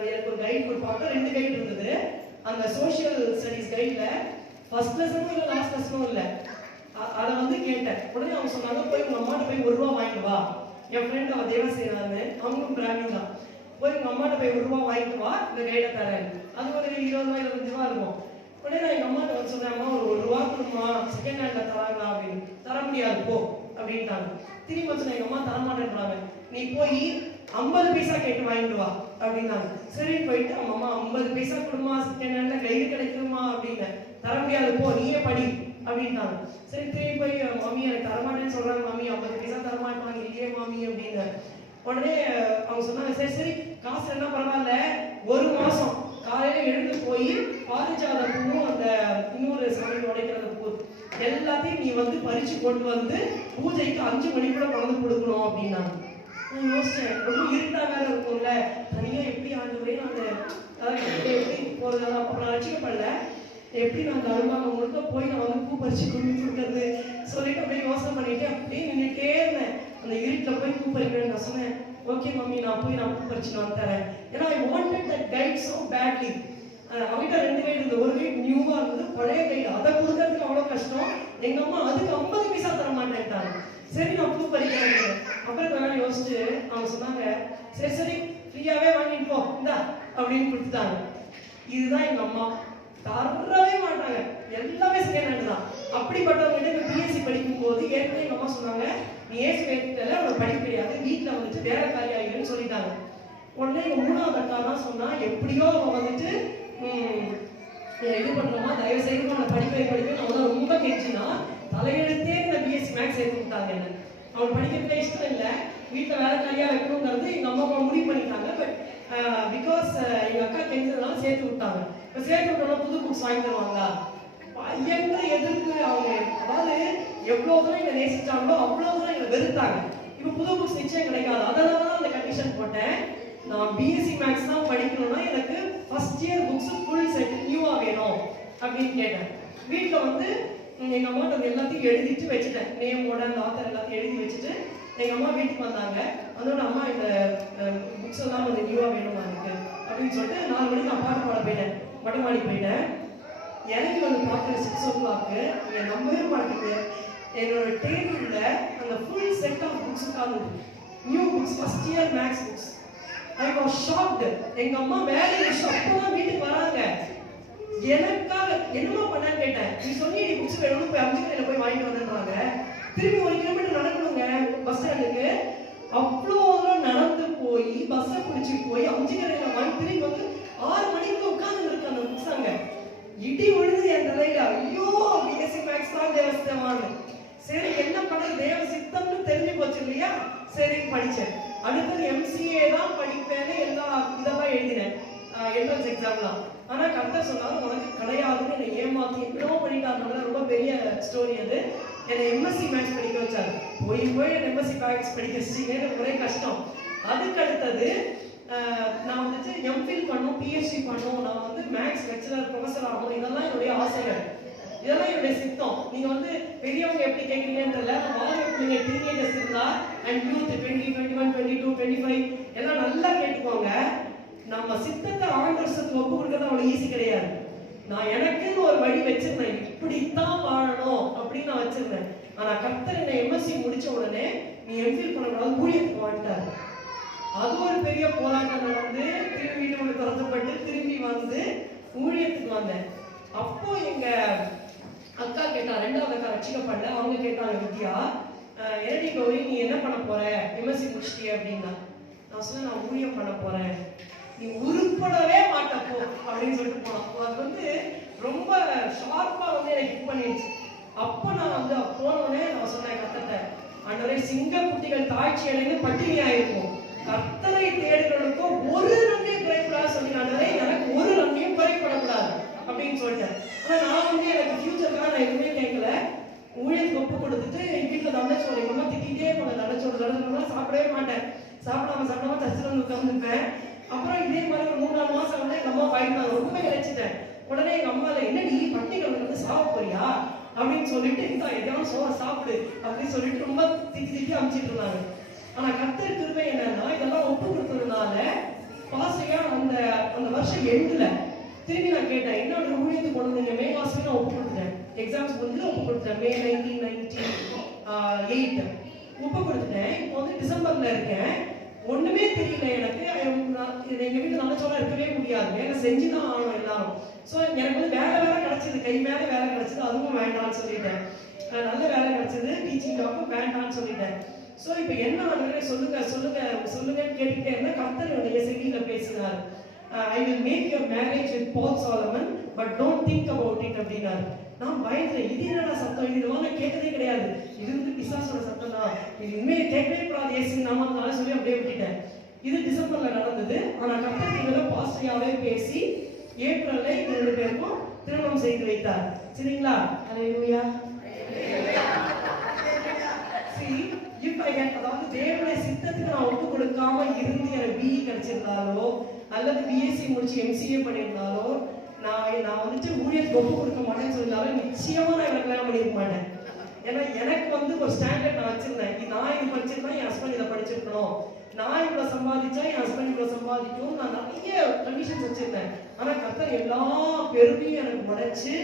எனக்கு ஒரு கைடு கொடுப்பாங்க. 2 கைடு இருந்தது. அந்த சோஷியல் ஸ்டடீஸ் கைட்ல ஃபர்ஸ்ட் லெசனும் இல்லை லாஸ்ட் லெசனும் இல்லை. அதை வந்து கேட்டேன். உடனே அவங்க சொன்னாங்க, போய் உங்க அம்மாட்ட போய் ₹1 வாங்கிட்டு வா. என் ஃப்ரெண்ட் அவ தேவசேனான்னு, அவங்களும் பிராமின் தான். போய் உங்க அம்மாட்ட போய் ₹1 வாங்கிட்டு வா, இந்த கைடை தரேன். அது ஒரு 20 25 இருக்கும். உடனே நான் எங்க அம்மாட்ட வந்து சொன்னேன், அம்மா ஒரு ₹1 கொடுமா, செகண்ட் ஹேண்ட்ல தராங்களா அப்படின்னு. தர முடியாது போ அப்படின்ட்டாங்க. திரும்பி வச்சு எங்க அம்மா தரமாட்டேன்றாங்க. நீ போய் 50 பைசா கேட்டு வாங்கிட்டு வா அப்படின்னாங்க. சரின்னு போயிட்டு அவங்க அம்மா 50 பைசா கொடுமா, செகண்ட் ஹேண்ட்ல கைடு கிடைக்குமா அப்படின்னு. தர முடியாது போ, நீயே படி அப்படின்ட்டாங்க. சரி திரும்பி போய் மம்மி எனக்கு தரமாட்டேன்னு சொல்றாங்க மாமி, 50 பைசா தரமாட்டாங்க. இல்லையே மாமி அப்படின்னு. உடனே அவங்க சொன்னாங்க, சரி சரி காசு என்ன பரவாயில்ல, 1 மாசம் காலையில எழுந்து போய் பாரிஜாத பூவும் அந்த இன்னொரு சாமி உடைக்கிறது பூ எல்லாத்தையும் நீ வந்து பறிச்சு கொண்டு வந்து பூஜைக்கு 5 மணிக்குள்ள கொண்டு கொடுக்கணும் அப்படின்னாங்க. நான் யோசிச்சேன், ரொம்ப இருட்டா வேற இருக்கும்ல, தனியா எப்படி ஆண்டவரே நான் எப்படி போறது, அப்ப நான் ரசிக்கப்படல, எப்படி நான் அந்த அனுபவம் முழுக்க போய் நான் வந்து பூ பறிச்சு கொண்டு கொடுக்கறது சொல்லிட்டு அப்படியே யோசனை பண்ணிட்டு அப்படியே நின்றுட்டே இருந்தேன். அந்த இருட்டில் போய் பூ பறிக்கிறேன்னு நான் சொன்னேன். ஓகே மம்மி, நான் போய் பூ பறிச்சு நான் தரேன். ஏன்னா I wanted that guide so badly. அவங்கிட்ட 2 கைடு இருந்தது. ஒரு கைடு நியூவா இருந்தது, பழைய கைடு. அதை கொடுக்கறதுக்கு அவ்வளோ கஷ்டம். எங்க அம்மா அதுக்கு 50 பைசா தர மாட்டேன்ட்டாங்க. சரி நான் பூ பறிக்கிறேன். அப்புறம் வேணா யோசிச்சு அவங்க சொன்னாங்க, சரி சரி ஃப்ரீயாவே வாங்கிட்டு போ இந்தா அப்படின்னு கொடுத்துட்டாங்க. இதுதான் எங்க அம்மா, தரவே மாட்டாங்க. எல்லாமே செகண்ட் ஹேண்ட் தான். அப்படிப்பட்டவங்க பிஎஸ்சி படிக்கும் போது ஏற்கனவே எங்க அம்மா சொன்னாங்க, நீ ஏசி வேட்டல உனக்கு படிக்க கிடையாது, வீட்டுல வந்துட்டு வேற காரியம் ஆகிடுன்னு சொல்லிட்டாங்க. உடனே எங்க 3வது அக்கா தான் சொன்னா, எப்படியோ அவன் வந்துட்டு இது பண்றோமா, தயவு செய்து அவனை படிக்க அவன் ரொம்ப கெஞ்சினா தலையெழுத்தே இந்த பிஎஸ்சி மேக்ஸ் சேர்த்து விட்டாங்க. என்ன அவன் படிக்கிறதுல இஷ்டம் இல்லை, வீட்டுல வேற காரியா வைக்கணுங்கிறது எங்க அம்மா முடிவு பண்ணிட்டாங்க. பட் பிகாஸ் எங்க அக்கா கெஞ்சதுனால சேர்த்து விட்டாங்க. இப்ப சேர்த்து விட்டோம்னா புது புக்ஸ் வாங்கி தருவாங்களா, எங்க எதிர்க்கு அவங்க, அதாவது எவ்வளவு தூரம் எங்களை நேசிச்சாங்களோ அவ்வளவு தூரம் எங்களை வெறுத்தாங்க. இப்ப புது புக்ஸ் நிச்சயம் கிடைக்காது. அதனாலதான் அந்த கண்டிஷன் போட்டேன். நான் பிஎஸ்சி மேக்ஸ் தான் படிக்கணும்னா எனக்கு first year books full set நியூவா வேணும் அப்படின்னு கேட்டேன். வீட்டுல வந்து எங்க அம்மாட்ட அது எல்லாத்தையும் எழுதிட்டு வச்சுட்டேன். நேமோட அந்த ஆத்தர் எல்லாத்தையும் எழுதி வச்சுட்டு எங்க அம்மா வீட்டுக்கு வந்தாங்க. அதோட அம்மா இந்த புக்ஸ் எல்லாம் வந்து நியூவா வேணுமா இருக்கு அப்படின்னு சொல்லிட்டு 4 மணிக்கு நான் பாட்டு பாட போயிட்டேன், மொட்டை மாடி போயிட்டேன். எனக்கு வந்து பார்க்குற 6 o'clock நீங்க நம்பவே மாட்டீங்க, என்னோட டேபிள்ல அந்த ஃபுல் செட் ஆஃப் புக்ஸ் உட்கார்ந்து, new books, first year maths books. I was shocked. எங்க அம்மா வேலையை அப்பதான் வீட்டுக்கு வராங்க. எனக்காக என்னமா பண்ணான்னு கேட்டேன். நீ சொன்னி நீ புக்ஸ் வேணும்னு போய் 5 கடையில போய் வாங்கிட்டு வந்துடுறாங்க. திரும்பி 1 கிலோமீட்டர் நடக்கணுங்க பஸ் ஸ்டாண்டுக்கு. அவ்வளோ தூரம் நடந்து போய் பஸ்ஸை பிடிச்சி போய் 5 கடையில வாங்கி திரும்பி வந்து 6 மணிக்கு உட்கார்ந்து இருக்கு அந்த புக்ஸ். அங்க இடி விழுது என் தலையில. ஐயோ பிஎஸ்சி மேக்ஸ் தான் தேவசித்தமானு. சரி என்ன பண்றது, தேவ சித்தம்னு தெரிஞ்சு போச்சு இல்லையா, சரி படிச்சேன். அடுத்தது எம்சிஏ தான் படிப்பேன்னு எல்லா இதெல்லாம் எழுதினேன் என்ட்ரன்ஸ் எக்ஸாம்லாம். ஆனா கரெக்டாக சொன்னாலும் உனக்கு கிடையாதுன்னு என்னை ஏமாத்தி என்னவோ பண்ணிட்டாங்க. ரொம்ப பெரிய ஸ்டோரி அது. என்னை எம்எஸ்சி மேக்ஸ் படிக்க வச்சாரு. போய் என்ன எம்எஸ்சி மேக்ஸ் படிக்க வச்சிங்க, எனக்கு ஒரே கஷ்டம். அதுக்கு அடுத்தது நான் வந்துட்டு எம்ஃபில் பண்ணும், பிஹெச்டி பண்ணும், நான் வந்து மேக்ஸ் லெக்சரர் ப்ரொஃபஸர் ஆகணும். இதெல்லாம் என்னுடைய ஆசைகள், இதெல்லாம் என்னுடைய சித்தம். நீங்க வந்து பெரியவங்க எப்படி கேட்குறீங்கன்னு தெரியல. நீங்க டீனேஜர்ஸ் இருந்தா அண்ட் யூத் 20, 21, 22, 25 எல்லாம் நல்லா கேட்டுக்கோங்க. நம்ம சித்தத்தை ஆண்டர்ஸுக்கு ஒப்பு கொடுக்கறது அவ்வளவு ஈஸி கிடையாது. நான் எனக்குன்னு ஒரு வழி வச்சிருந்தேன், இப்படித்தான் வாழணும் அப்படின்னு நான் வச்சிருந்தேன். ஆனா கர்த்தர் என்னை எம்எஸ்சி முடிச்ச உடனே நீ எம்ஃபில் பண்ணக்கூடாது, ஊழியத்துக்கு வந்துட்டாரு. அது ஒரு பெரிய போராட்டம் நடந்து திரும்பி வீட்டுக்குள்ள திறக்கப்பட்டு திரும்பி வந்து ஊழியத்துக்கு வந்தேன். அப்போ எங்க அக்கா கேட்டா, 2வது அக்கா ரட்சிக்கப்படல, அவங்க கேட்டாங்க, வித்யா என்னடி கௌரி நீ என்ன பண்ண போற, எம்எஸ்சி முடிச்சிட்டிய அப்படின்னா. நான் சொன்னேன் நான் ஊழியம் பண்ண போறேன். நீ உருப்படவே மாட்டப்போ அப்படின்னு சொல்லிட்டு போனான். அது வந்து ரொம்ப ஷார்ப்பா வந்து எனக்கு ஹிட் பண்ணிடுச்சு. அப்ப நான் வந்து போனோடனே நான் சொன்னேன் கர்த்தர்ட்ட, ஆண்டவரே சிங்க குட்டிகள் தாழ்ச்சி அடைந்து பட்டினியா இருக்கும், கர்த்தரை தேடுகிறவர்களுக்கோ ஒரு நன்மையும் குறைப்படாது சொல்லி, ஆண்டவரே எனக்கு ஒரு நன்மையும் குறைப்படக்கூடாது அப்படின்னு சொல்லிட்டேன். ஆனா நான் வந்து எனக்கு ஃபியூச்சருக்காக நான் எதுவுமே கேட்கல. ஊழியத்துக்கு ஒப்பு கொடுத்துட்டு என் வீட்டில் தண்டச்சோறு எங்க அம்மா திட்டிகிட்டே போனேன். தண்டச்சோறு சாப்பிடவே மாட்டேன். சாப்பிடாம சர்ச்சில் வந்து உட்காந்துருப்பேன். அப்புறம் இதே மாதிரி ஒரு 3 மாசம் வந்து எங்க அம்மா பயந்தாங்க, ரொம்ப இழைச்சிட்டேன். உடனே எங்க அம்மா என்னடி பட்டினிகள் வந்து சாப்பிட போறியா அப்படின்னு சொல்லிட்டு, இந்த எதாவது சோற சாப்பிடு அப்படின்னு சொல்லிட்டு ரொம்ப திட்டி அமிச்சிட்டு இருந்தாங்க. ஆனா கர்த்தர் கிருபை என்னன்னா, இதெல்லாம் ஒப்பு கொடுத்ததுனால பாசையா அந்த அந்த வருஷம் எண்டுல திரும்பி நான் கேட்டேன், என்னோட ஊழியத்துக்கு கொண்டு வந்தீங்க? மே மாசமே நான் ஒப்பு கொடுத்துட்டேன். எக்ஸாம்ஸ் வந்து ஒப்பு கொடுத்துட்டேன். மே 1998 ஒப்பு கொடுத்துட்டேன். இப்போ வந்து டிசம்பர்ல இருக்கேன். ஒண்ணுமே தெரியல எனக்கு. எங்க வீட்டு நல்லச்சோளம் இருக்கவே முடியாது, வேலை செஞ்சுதான் ஆகணும் எல்லாரும். ஸோ எனக்கு வந்து வேலை கிடைச்சது, கை மேல வேலை கிடைச்சது, அதுவும் வேண்டாம்னு சொல்லிட்டேன். நல்ல வேலை கிடைச்சது, டீச்சிங் ஜாப்பும் வேண்டாம்னு சொல்லிட்டேன். ஸோ இப்போ என்ன ஆகுது சொல்லுங்க சொல்லுங்க சொல்லுங்கன்னு கேட்டுக்கிட்டே இருந்தா கர்த்தருடைய செய்தியில பேசினார். I will make your marriage with Paul Solomon, but don't think about it அப்படின்னாரு. நான் பயந்தேன், இது என்னடா சத்தம், இது நான் கேட்டதே கிடையாது, இது வந்து பிசாசோட சத்தம் தான், இது இனிமேல் கேட்கவே கூடாது இயேசு நாமத்தினால சொல்லி அப்படியே விட்டுட்டேன். இது டிசம்பர்ல நடந்தது. ஆனா கர்த்தர் இவரை பாஸ்டரியாவே பேசி ஏப்ரல்ல இந்த 2 பேருக்கும் திருமணம் செய்து வைத்தார். சரிங்களா? ஹalleluya. See, if I had, அதாவது தேவனுடைய சித்தத்துக்கு நான் ஒப்பு கொடுக்காம இருந்து எனக்கு பிஇ கிடைச்சிருந்தாலோ அல்லது பிஎஸ்சி முடிச்சு எம்சிஏ பண்ணியிருந்தாலோ நான் வந்துட்டு ஊழியத்துக்கு ஒப்பு கொடுக்க மாட்டேன்னு சொல்லியிருந்தாலும் நிச்சயமா நான் இவரை கல்யாணம் பண்ணியிருக்க மாட்டேன். ஏன்னா எனக்கு வந்து ஒரு ஸ்டாண்டர்ட் நான் வச்சிருந்தேன். நான் இது படிச்சிருந்தா என் ஹஸ்பண்ட் இதை படிச்சிருக்கணும், நான் இவ்வளவு சம்பாதிச்சா என் ஹஸ்பண்ட் இவ்வளவு சம்பாதிக்கணும், நான் நிறைய கண்டிஷன்ஸ் வச்சிருந்தேன். ஆனா கர்த்தர் எல்லா பெருமையும் எனக்கு உடைச்சு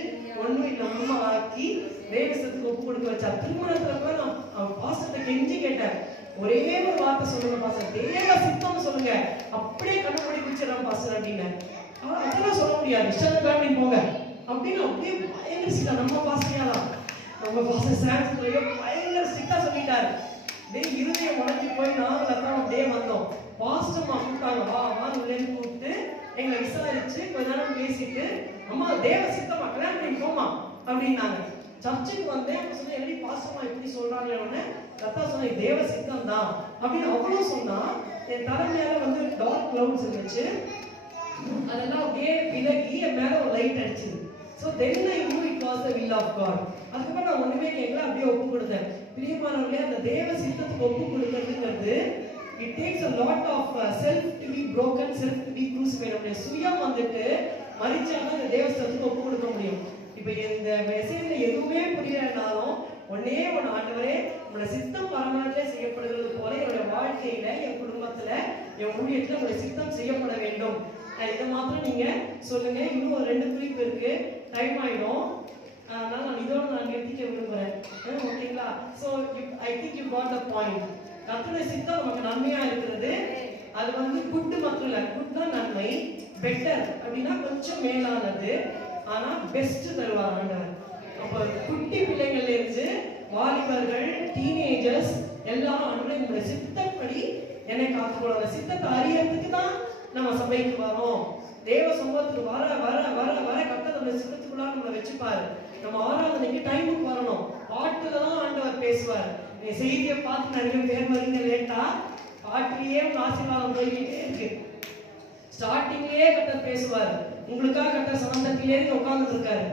ஒண்ணும் இல்லாம ஆக்கி தேவசத்துக்கு ஒப்பு கொடுக்க வச்சார். திருமணத்துல கூட நான் பாஸ்டர்ட்ட கெஞ்சி கேட்டேன், ஒரே ஒரு வார்த்தை சொல்லுங்க பாஸ்டர், தேவ சித்தம் சொல்லுங்க, அப்படியே கண்டுபிடி குடிச்சிடலாம் பாஸ்டர் அப்படின்னு. அதெல்லாம் சொல்ல முடியாது, இஷ்டம் போங்க அப்படின்னு அப்படியே பயங்கர ஸ்ட்ரிக்டா, நம்ம பாஸ்டர் சான்ஸ்லயோ பயங்கர ஸ்ட்ரிக்டா சொல்லிட்டாரு. இருதயம் உடஞ்சி போய் நானும் லத்தாவும் அப்படியே வந்தோம். பாஸ்டர்மா கூப்பிட்டாங்க, வா உள்ளேன்னு கூப்பிட்டு எங்களை விசாரிச்சு கொஞ்ச நேரம் பேசிட்டு, அம்மா தேவ சித்தமா கல்யாணம் பண்ணி போமா அப்படின்னாங்க. சர்ச்சுக்கு வந்தேன். சொன்ன எப்படி பாஸ்டர்மா இப்படி சொல்றாங்க? லத்தா சொன்ன தேவ சித்தம் தான் அப்படின்னு அவ்வளவு சொன்னா. என் தலைமையால வந்து டார்க் கிளவுட்ஸ் இருந்துச்சு, அதெல்லாம் அப்படியே விலகி என் மேல ஒரு light அடிச்சுது. So then I knew it was the will of God. அதுக்கப்புறம் நான் ஒண்ணுமே கேட்கல, அப்படியே ஒப்பு கொடுத்தேன். பிரியமானவர்களே, அந்த தேவ சித்தத்துக்கு ஒப்பு கொடுக்கிறதுங்கிறது it takes a lot of self to be broken, self to be crucified. நம்முடைய சுயம் வந்துட்டு மரிச்சாதான் இந்த தேவ சித்தத்துக்கு ஒப்பு கொடுக்க முடியும். இப்போ இந்த மெசேஜ்ல எதுவுமே புரியலனாலும் ஒன்னே ஒன்று, ஆண்டவரே உங்களுடைய சித்தம் பரமானத்திலே செய்யப்படுகிறது போல என்னுடைய வாழ்க்கையில, என் குடும்பத்துல, என் ஊழியத்துல உங்களுடைய சித்தம் செய்யப்பட வேண்டும். இதை மாத்திரம் நீங்க சொல்லுங்க. இன்னும் ஒரு 2 குறிப்பு இருக்கு, டைம் ஆயிடும். அதனால நான் இதோட நான் நிறுத்திக்க விரும்புறேன். ஓகேங்களா? So I think you got the point. கர்த்தருடைய சித்தம் நமக்கு நன்மையா இருக்கிறது. அது வந்து குட் மட்டும் இல்லை, குட் தான் நன்மை, பெட்டர் அப்படின்னா கொஞ்சம் மேலானது, ஆனா பெஸ்ட் தருவார் ஆண்டவர். அப்போ குட்டி பிள்ளைங்கள்ல இருந்து வாலிபர்கள், டீனேஜர்ஸ் எல்லாரும் ஆண்டவரே உங்களுடைய சித்தப்படி என்னை காத்துக்கொள்ள, சித்தத்தை அறியறதுக்கு தான் நம்ம சபைக்கு வரோம். தேவ சமூகத்துக்கு வர வர வர வர கர்த்தர் நம்ம சித்தத்துக்குள்ள நம்மளை வச்சுப்பாரு. நம்ம ஆராதனைக்கு டைமுக்கு வரணும். பாட்டுல தான் ஆண்டவர் பேசுவார். நீ செய்தியை பார்த்து நிறைய பேர் வரீங்க லேட்டா, பாட்டிலேயே ஆசீர்வாதம் போய்கிட்டே இருக்கு. ஸ்டார்டிங்லயே கர்த்தர் பேசுவார். உங்களுக்காக கர்த்தர் சமந்தத்திலே உட்கார்ந்துட்டு இருக்காரு.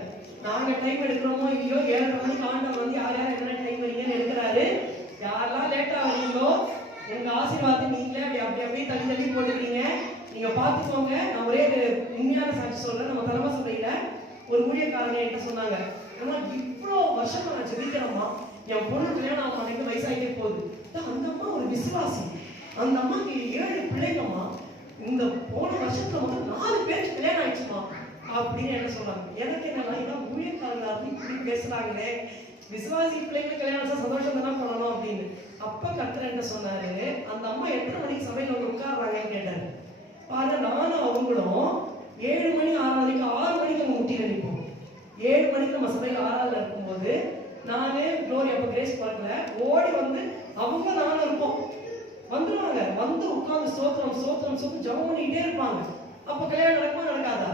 நாங்க டைம் எடுக்கிறோமோ இல்லையோ 7:30 மணிக்கு ஆண்டவர் வந்து யார் யார் என்ன டைம் வரீங்கன்னு எடுக்கிறாரு. யாரெல்லாம் லேட்டா வரீங்களோ உங்க ஆசீர்வாதத்தை நீங்களே அப்படியே தள்ளி போட்டுக்கிறீங்க. நீங்க பாத்துக்கோங்க. நான் ஒரே உண்மையான சாட்சி சொல்றேன். நம்ம தலைமை சபையில ஒரு ஊழியக்காரங்க என்கிட்ட சொன்னாங்க, ஆனா இவ்வளோ வருஷமா நான் ஜெபிக்கிறேம்மா, என் பொண்ணு கல்யாணம் ஆகும், எனக்கு வயசாகிட்டே போகுது. அந்த அம்மா ஒரு விசுவாசி, அந்த அம்மாக்கு 7 பிள்ளைங்கம்மா, இந்த போன வருஷத்துல வந்து 4 பேருக்கு கல்யாணம் ஆயிடுச்சுமா அப்படின்னு என்ன சொல்றாங்க. எனக்கு என்னன்னா, இதான் ஊழியக்காரங்க இப்படி பேசுறாங்களே, விசுவாசி பிள்ளைங்க கல்யாணம் சந்தோஷம் தானே பண்ணணும் அப்படின்னு. அப்ப கர்த்தர் என்ன சொன்னாரு, அந்த அம்மா எத்தனை மணிக்கு சபையில வந்து உட்கார்றாங்கன்னு கேட்டாரு. பாருங்க, நானும் அவங்களும் 7 மணி 6 மணிக்கு 6 மணிக்கு நம்ம முட்டி நிற்போம். 7 மணிக்கு நம்ம சபையில ஆராதனை இருக்கும்போது நானே க்ளோரி அப்ப கிரேஸ் பார்க்கல, ஓடி வந்து அவங்க நானும் இருப்போம். வந்துருவாங்க, வந்து உட்கார்ந்து ஸ்தோத்திரம் ஸ்தோத்திரம் ஸ்தோத்திரம் ஜெபம் பண்ணிட்டே இருப்பாங்க. அப்ப கல்யாணம் நடக்குமா நடக்காதா?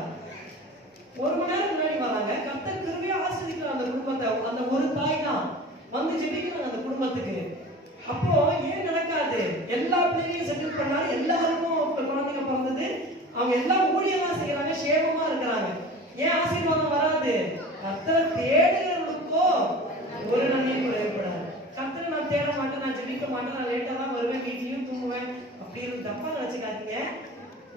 ஒரு மணி நேரம் முன்னாடி வராங்க, கர்த்தர் கிருபையா ஆசீர்வதிக்கிறார் அந்த குடும்பத்தை. அந்த ஒரு தாய் தான் வந்து ஜெபிக்கிறாங்க அந்த குடும்பத்துக்கு. அப்போ ஏன் நடக்காது? எல்லா பிள்ளைகளையும் செட்டில் பண்ணாரு, எல்லாருக்கும் குழந்தைங்க பிறந்தது, அவங்க எல்லாம் ஊழியமா செய்யறாங்க, சேமமா இருக்கிறாங்க. ஏன் ஆசீர்வாதம் வராது? கர்த்தரை தேடுகிறவர்களுக்கோ ஒரு நன்மையும் குறையப்படாது. கர்த்தரை நான் தேட மாட்டேன், நான் ஜெபிக்க மாட்டேன், நான் லேட்டா தான் வருவேன், வீட்லயும் தூங்குவேன், அப்படி இருந்து தப்பா நினைச்சுக்காதீங்க.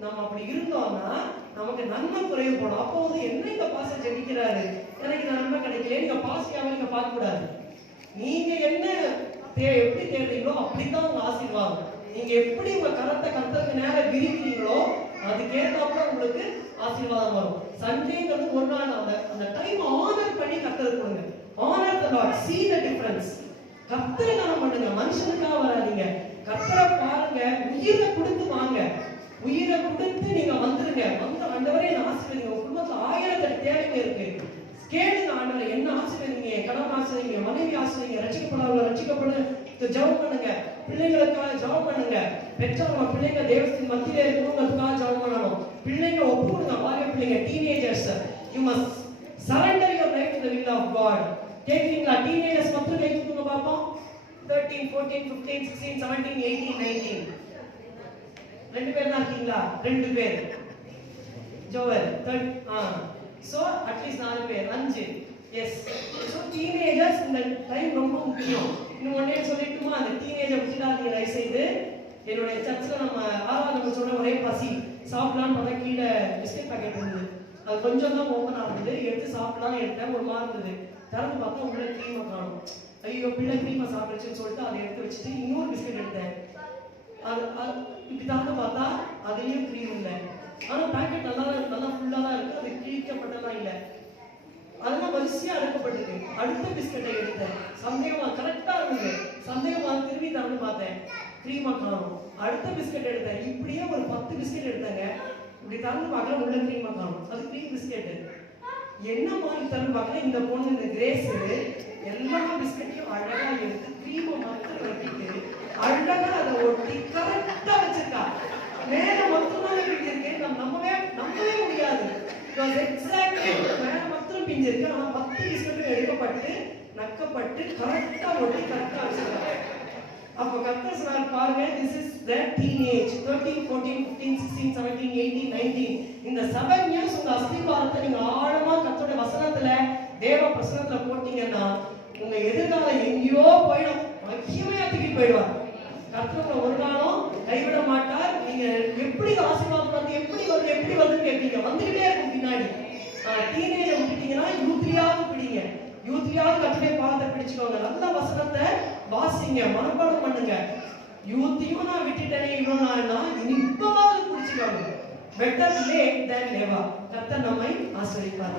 நம்ம அப்படி இருந்தோம்னா நமக்கு நன்மை குறைவுபடும். அப்போ வந்து என்ன இந்த பாச ஜெபிக்கிறாரு, எனக்கு நன்மை கிடைக்கல, நீங்க பாசியாவே நீங்க பார்க்க கூடாது. நீங்க என்ன எப்படி தேடுறீங்களோ அப்படித்தான் உங்க ஆசீர்வாதம். நீங்க எப்படி உங்க கரத்தை கர்த்தருக்கு நேரம் விரிக்கிறீங்களோ அதுக்கேற்றாப்புல உங்களுக்கு ஆசீர்வாதம் வரும். சண்டேங்கிறது ஒரு நாள் அந்த டைம் ஆனர் பண்ணி கர்த்தருக்கு கொடுங்க. Honour the Lord, see the difference. கர்த்தரை கனம் பண்ணுங்க, மனுஷனுக்காக வராதீங்க. கர்த்தரை பாருங்க, உயிரை கொடுத்து வாங்க, உயிரை கொடுத்து நீங்க வந்துருங்க. வந்து ஆண்டவரே என்ன ஆசீர்வதிங்க. உங்க குடும்பத்துல 1000 தேவைங்க இருக்கு, கேளுங்க ஆண்டவரே என்ன ஆசீர்வதிங்க, கடன் ஆசீர்வதிங்க, மனைவி ஆசீர்வதிங்க, ரட்சிக்கப்படாதவங்க ரட்சிக்கப்படு ஜெபம் பண்ணுங்க, பிள்ளைகளுக்காக ஜெபம் பண்ணுங்க, பெற்றவங்க பிள்ளைங்க தேவத்தின் மத்தியில இருக்கணும்ன்றதுக்காக ஜெபம் பண்ணணும். பிள்ளைங்க ஒப்பு கொடுங்க, வாரிய பிள்ளைங்க, teenagers, you must surrender your life to the will of God. கேக்குறீங்களா? டீனேஜர்ஸ் மட்டும் கை தூக்குங்க பாப்போம். 13, 14, 15, 16, 17, 18, 19. ரெண்டு பேர் தான் இருக்கீங்களா? ரெண்டு பேர். ஜோவல் சோ அட்லீஸ்ட் 4 பேர், 5. எஸ். சோ டீனேஜர்ஸ் இந்த டைம் ரொம்ப முக்கியம். இன்னும் ஒண்ணே சொல்லிட்டுமா, அந்த டீனேஜர் விட்டுடாதீங்க தயவு செய்து. என்னுடைய சர்ச்சில் நம்ம 6ஆவது நம்ம சொன்ன ஒரே பசி சாப்பிடலான்னு பார்த்தா கீழே பிஸ்கட் பாக்கெட் இருந்தது. அது கொஞ்சம் தான் ஓப்பன் ஆகுது, எடுத்து சாப்பிடலான்னு எடுத்தேன். ஒரு மாதிரி இருந்தது, திறந்து பார்த்தா உள்ள க்ரீமை காணும். ஐயோ பிள்ளை க்ரீமை சாப்பிடுச்சுன்னு சொல்லிட்டு அதை எடுத்து வச்சுட்டு இன்னொரு பிஸ்கட் எடுத்தேன். அது இப்படி தாங்க பார்த்தா அதுலயும் க்ரீம் இல்லை. ஆனா பேக்கெட் நல்லா ஃபுல்லா தான் இருக்கு, அது கிழிக்கப்பட்டதான் இல்லை, அதெல்லாம் வரிசையா அடுக்கப்பட்டிருக்கு. அடுத்த பிஸ்கட்டை எடுத்தேன், சந்தேகமா கரெக்டா இருந்தது, சந்தேகமா திரும்பி திறந்து பார்த்தேன், க்ரீமா காணும். அடுத்த பிஸ்கட் எடுத்தேன், இப்படியே ஒரு 10 பிஸ்கட் எடுத்தேங்க. இப்படி திறந்து பார்க்கல, உள்ள க்ரீமா காணும். அது க்ரீம் பிஸ்கெட். என்ன மாதிரி திறந்து பார்க்கல, இந்த பொண்ணு இந்த கிரேஸ் எல்லா பிஸ்கட்டையும் அழகா எடுத்து க்ரீமை மட்டும் வெட்டிட்டு அழகா அதை ஒட்டி கரெக்டா வச்சிருக்கா. மேல மட்டும்தான் பிஞ்சிருக்கு, நம்பவே முடியாது. எக்ஸாக்ட்லி மேல மட்டும் பிஞ்சிருக்கு, ஆனா 10 பிஸ்கட்டும் எடுக்கப்பட்டு நக்கப்பட்டு கரெக்டா ஒட்டி கரெக்டா வச்சிருக்காங்க. அப்போ கர்த்தர் சொன்னார் பாருங்க, this is the teenage 13, 14, 15, 16, 17, 18, 19. இந்த 7 years உங்க அஸ்திவாரத்தை நீங்க ஆழமா கர்த்தருடைய வசனத்துல தேவ பிரசன்னத்துல போட்டீங்கன்னா உங்க எதிர்காலம் எங்கேயோ போயிடும், மகிமையா தூக்கிட்டு போயிடுவார். கர்த்தர் ஒரு நாளும் கைவிட மாட்டார். நீங்க எப்படி ஆசீர்வாதம் வந்து எப்படி வருதுன்னு கேட்பீங்க, வந்துகிட்டே இருக்கும் பின்னாடி. டீனேஜ் விட்டுட்டீங்கன்னா யூத்லியாவது பிடிங்க, யூத்லியாவது கர்த்தருடைய பாதத்தை பிடிச்சுக்கோங்க. நல்ல வசனத்தை வாசிங்க, மனப்பாடம் பண்ணுங்க. யூத்தையும் நான் விட்டுட்டேனே இவ்வளவு நாள்னா இப்பவாவது பிடிச்சுக்கோங்க. பெட்டர் லேட் தென் நெவர். கர்த்தர் நம்மை ஆசீர்வதிப்பார்.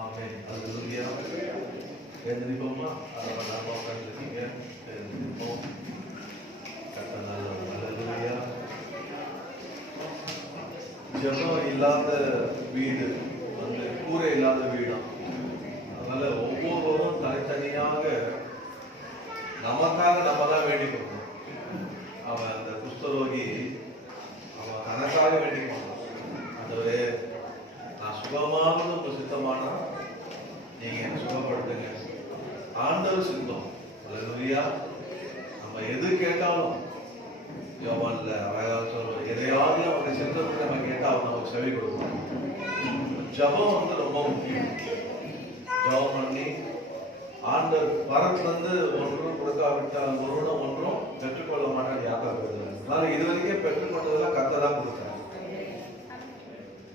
ஆமென். அல்லேலூயா. எழுந்திருப்போமா? நம்ம உட்கார்ந்திருக்கீங்க, எழுந்திருப்போம். கர்த்தர் நல்லவர். அல்லேலூயா. ஜெபம் இல்லாத வீடு வந்து கூரை இல்லாத வீடாம். அதனால ஒவ்வொருவரும் தனித்தனியாக நமக்காக நம்ம தான் வேண்டிக் கொள்ளணும். அவன் அந்த குஷ்டரோகி அவன் தனக்காக வேண்டிக் கொண்டான். ஆண்டவரே, நான் சுகமானது உங்க சித்தமானா நீங்க என்ன சுகப்படுத்துங்க. ஆண்டவர் சித்தம். அல்லேலூயா. நம்ம எது கேட்டாலும் யோவான்ல அழகாக சொல்லுவோம், எதையாவது அவருடைய சித்தத்தை நம்ம கேட்டா அவன் நமக்கு செவி கொடுப்பான். ஜபம் வந்து ரொம்ப முக்கியம். ஜபம் பண்ணி ஆண்டவர் வரத்துல இருந்து ஒன்றும் கொடுக்காவிட்டால் ஒன்றும் பெற்றுக்கொள்ள மாட்டான் யாக்கோபு. அதனால இதுவரைக்கும் பெற்றுக்கொண்டதெல்லாம் கர்த்தர் தான் கொடுத்தாரு.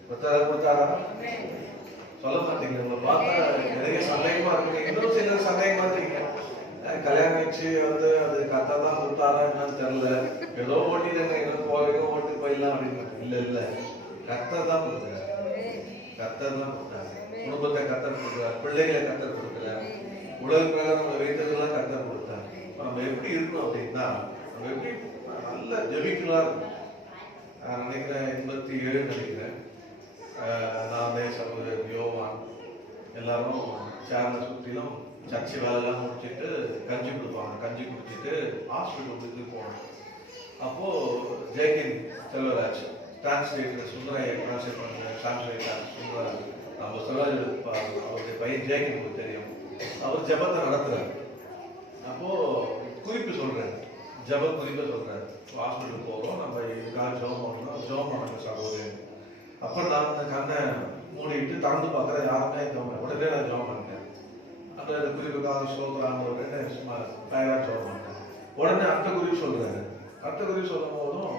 கர்த்தர் கொடுத்தாரா? சொல்ல மாட்டீங்க. உங்களை பார்த்தா நிறைய சந்தேகமா இருக்கு. இன்னும் சிலர் சந்தேகமா இருக்கீங்க, கல்யாணம் வச்சு வந்து அது கர்த்தர் தான் கொடுத்தாரா என்னன்னு தெரியல, ஏதோ ஓட்டிட்டாங்க, எங்க போவீங்க ஓட்டி போயிடலாம் அப்படின்னு. இல்ல, கர்த்தர் தான் கொடுத்தாரு. கர்த்தர் தான் கொடுத்தாரு. குடும்பத்தை கர்த்தர் கொடுக்குறாரு, பிள்ளைகளை கர்த்தர் கொடுக்குறாரு, உலக பிரகாரம் நம்ம வைத்ததெல்லாம் கர்த்தர் கொடுத்தாரு. நம்ம எப்படி இருக்கணும் அப்படின்னா, நம்ம எப்படி நல்லா ஜெபிக்கலாம். நான் நினைக்கிறேன் 87 நினைக்கிறேன், நான் சகோதரர் யோவான் எல்லாரும் சேர்ந்த சுற்றிலும் சர்ச்சை வேலைலாம் முடிச்சுட்டு கஞ்சி கொடுப்பாங்க. கஞ்சி குடிச்சிட்டு ஹாஸ்பிட்டலுக்கு போனோம். அப்போ ஜெயகின் செல்வராஜ் டிரான்ஸ்லேட்டர் சுந்தரையை டிரான்ஸ்லேட் பண்ண டிரான்ஸ்லேட்டர் சுந்தரராஜ் நம்ம செல்வராஜ் அவருடைய பையன் ஜெயகின் தெரியும். அவர் ஜபத்தை நடத்துறாரு. அப்போ குறிப்பு சொல்றாரு, ஜப குறிப்பை சொல்றாரு. ஹாஸ்பிட்டலுக்கு போகிறோம், நம்ம இதுக்காக ஜெபம் பண்ணணும், ஜெபம் பண்ண சகோதரன். அப்புறம் நான் அந்த கண்ணை மூடிட்டு திறந்து பார்க்குறேன், யாருமே ஜெபம். உடனே நான் ஜெபம் பண்ணிட்டேன். அந்த குறிப்புக்காக சோதரான உடனே சும்மா தயாராக ஜெபம் பண்ணிட்டேன். உடனே அடுத்த குறிப்பு சொல்றாரு. அடுத்த குறிப்பு சொல்லும் போதும்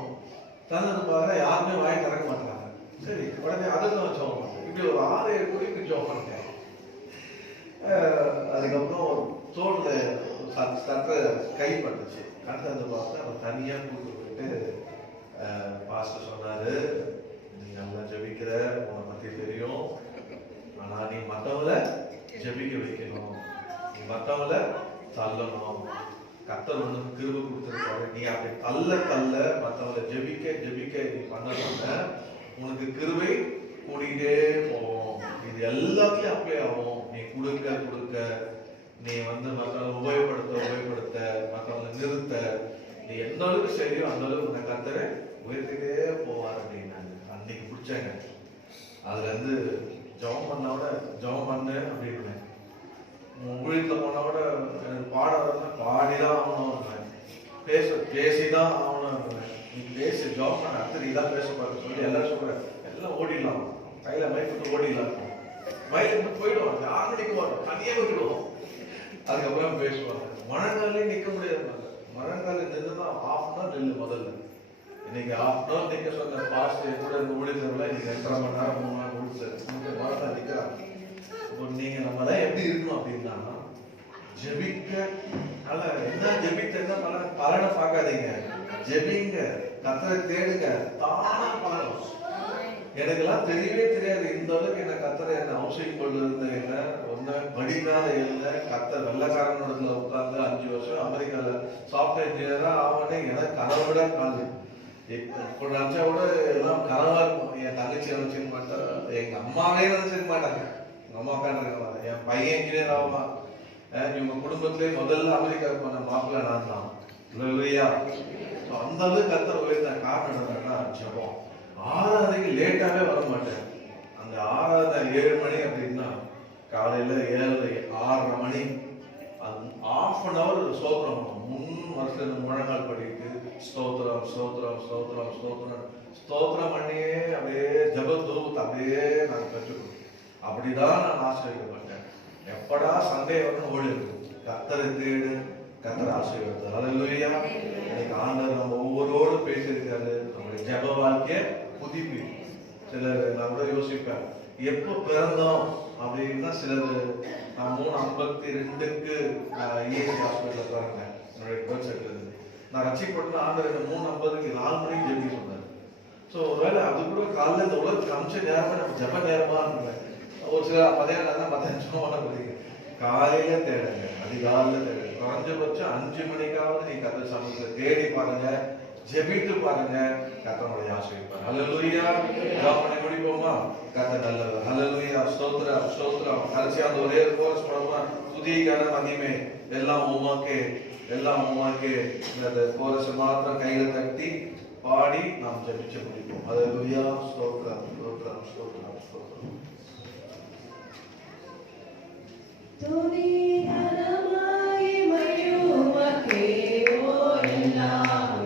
திறந்து பார்க்க யாருமே வாயை திறக்க மாட்டாங்க. சரி, உடனே அதுக்கு நான் ஜெபம் பண்ணேன். இப்படி ஒரு 6-7 குறிப்பு ஜெபம் பண்ணிட்டேன். அதுக்கப்புறம் ஒரு தோல்ல சற்று கைப்பட்டுச்சு. கண்டு வந்து பார்த்தா அவர் தனியாக கூப்பிட்டு போயிட்டு பாஸ்டர் சொன்னாரு, நீ நல்லா ஜபிக்கிற, உன்னை பற்றி தெரியும், ஆனால் நீ மற்றவங்கள ஜபிக்க வைக்கணும், நீ மற்றவங்கள தள்ளணும். கர்த்தர் ஒன்று கிருபை கொடுத்துருக்காரு. நீ அப்படி தள்ள மற்றவங்களை ஜபிக்க நீ பண்ணணும்னா உனக்கு கிருபை கூடிட்டே போவோம். இது எல்லாத்தையும் அப்ளை ஆகும். நீ கொடுக்க நீ மற்றவங்களை உபயோகப்படுத்த மற்றவங்களை நிறுத்த நீ எந்த அளவுக்கு செய்யோ அந்த அளவுக்கு உன்னை கர்த்தரை உயர்த்திட்டே போவார் அப்படின்னாங்க. அன்னைக்கு பிடிச்சாங்க. அதுல இருந்து ஜெபம் பண்ணு அப்படின்னு. ஊழியத்தில் போனோட பாட வரணும்னா பாடிதான் ஆகணும், பேசிதான் ஆகணும். நீ பேசி ஜெபம் பண்ண அடுத்து நீதான் பேச பார்க்க சொல்லி எல்லாரும் சொல்றேன். எல்லாம் ஓடிடலாம், கையில மைக் விட்டு ஓடிடலாம், மைக் விட்டு போயிடுவாங்க, யாரும் நிற்க மாட்டோம், தனியே விட்டுடுவோம். அதுக்கப்புறம் பேசுவாங்க. மழங்காலே நிற்க முடியாது. மழங்கால நின்றுதான் ½ நில்லு முதல்ல. இன்னைக்கு ½ நிற்க சொன்ன பாஸ்ட் கூட இந்த ஊழியர்கள் இன்னைக்கு 2.5 மணி நேரம் 3 மணி நேரம் முடிச்சு நிற்கிறாங்க. இப்போ நீங்க நம்மளாம் எப்படி இருக்கணும் அப்படின்னா ஜெபிக்க. என்ன ஜெபித்த என்ன பலனை பார்க்காதீங்க, ஜெபிங்க, கர்த்தரை தேடுங்க, தானா பலன். எனக்கெல்லாம் தெரியவே தெரியாது இந்த அளவுக்கு என்ன கர்த்தரை என்ன அவசியம் கொண்டு என்ன ஒன்னு படிக்காத இல்லை. கர்த்தர் வெள்ளக்காரனோடத்துல உட்கார்ந்து 5 வருஷம் அமெரிக்கால சாஃப்ட்வேர் இன்ஜினியரா ஆவனே எனக்கு கனவை விட காது. இப்போ நினைச்சா கூட எல்லாம் கனவா இருக்கும். என் தங்கச்சி நினைச்சிக்க மாட்டா, எங்க அம்மாவே நினைச்சிக்க மாட்டாங்க. எங்க அம்மா உட்காந்துருக்க, என் பையன் இன்ஜினியர் ஆகுமா, இவங்க குடும்பத்திலே முதல்ல அமெரிக்காவுக்கு போன மாப்பிள்ள நான் தான். இல்லையா? அந்த அளவுக்கு கர்த்தர் உயர்த்த காரணம் என்னன்னா ஜெபம். ஆராதனைக்கு லேட்டாவே வர மாட்டேன். அந்த ஆராதனை 7 மணி அப்படின்னா காலையில 6:30 மணி ½ ஸ்தோத்திரம். வருஷத்துல முழங்கால் படிட்டு ஸ்தோத்திரம் ஸ்தோத்திரம் ஸ்தோத்திரம் ஸ்தோத்திரம் ஸ்தோத்திரம் பண்ணியே அப்படியே ஜபத்தூத்து அப்படியே நான் கற்றுக்கணும். அப்படிதான் நான் ஆசீர்வதிக்கப்பட்டேன். எப்படா சண்டே வரணும் ஓடி இருக்கும். கர்த்தரை தேடு, கர்த்தர் ஆசீர்வதித்தார். அல்லேலூயா. இன்னைக்கு ஆண்டவர் நம்ம ஒவ்வொருவரோடு பேசியிருக்காரு. நம்மளுடைய ஜப வாழ்க்கையை புதுப்பி. சிலர் நான் கூட யோசிப்பேன், எப்போ பிறந்தோம் அப்படின்னா சிலர் நான் 3:52க்கு இஎஸ்சி ஹாஸ்பிட்டலில் பிறந்தேன். என்னுடைய பர்த் சர்டிஃபிகேட் நான் ரசிக்கப்பட்டு ஆண்டவர் 3:50க்கு 4 மணிக்கு ஜெபிக்க சொன்னார். ஸோ ஒருவேளை அது கூட காலையில் இந்த உலகத்துக்கு அமிச்ச நேரமா நம்ம ஜப நேரமா இருந்தேன். ஒரு சில மதியானம் 15 படிக்க காலையில தேடுங்க, அதிகாலையில தேடுங்க. குறைஞ்சபட்சம் 5 மணிக்காவது நீ கர்த்தர் சமூகத்தை தேடி பாருங்க, ஜெபித்து பாருங்க, கர்த்தருடைய ஆசீர்வாதம். ஹல்லேலூயா. ஜெபம் பண்ணி முடிப்போமா? கர்த்தர் நல்லவர். ஹல்லேலூயா. ஸ்தோத்திரம் ஸ்தோத்திரம். கடைசியா அந்த ஒரே கோரஸ் பாடுமா, துதி கன மகிமை எல்லாம் உமக்கே, எல்லாம் உமக்கே. இந்த கோரஸ் மாத்திரம் கையில தட்டி பாடி நாம் ஜெபிச்சு முடிப்போம். ஹல்லேலூயா. ஸ்தோத்திரம் ஸ்தோத்திரம் ஸ்தோத்திரம் ஸ்தோத்திரம். துதி கனமாய் மகிமையுமக்கே, ஓ எல்லாம்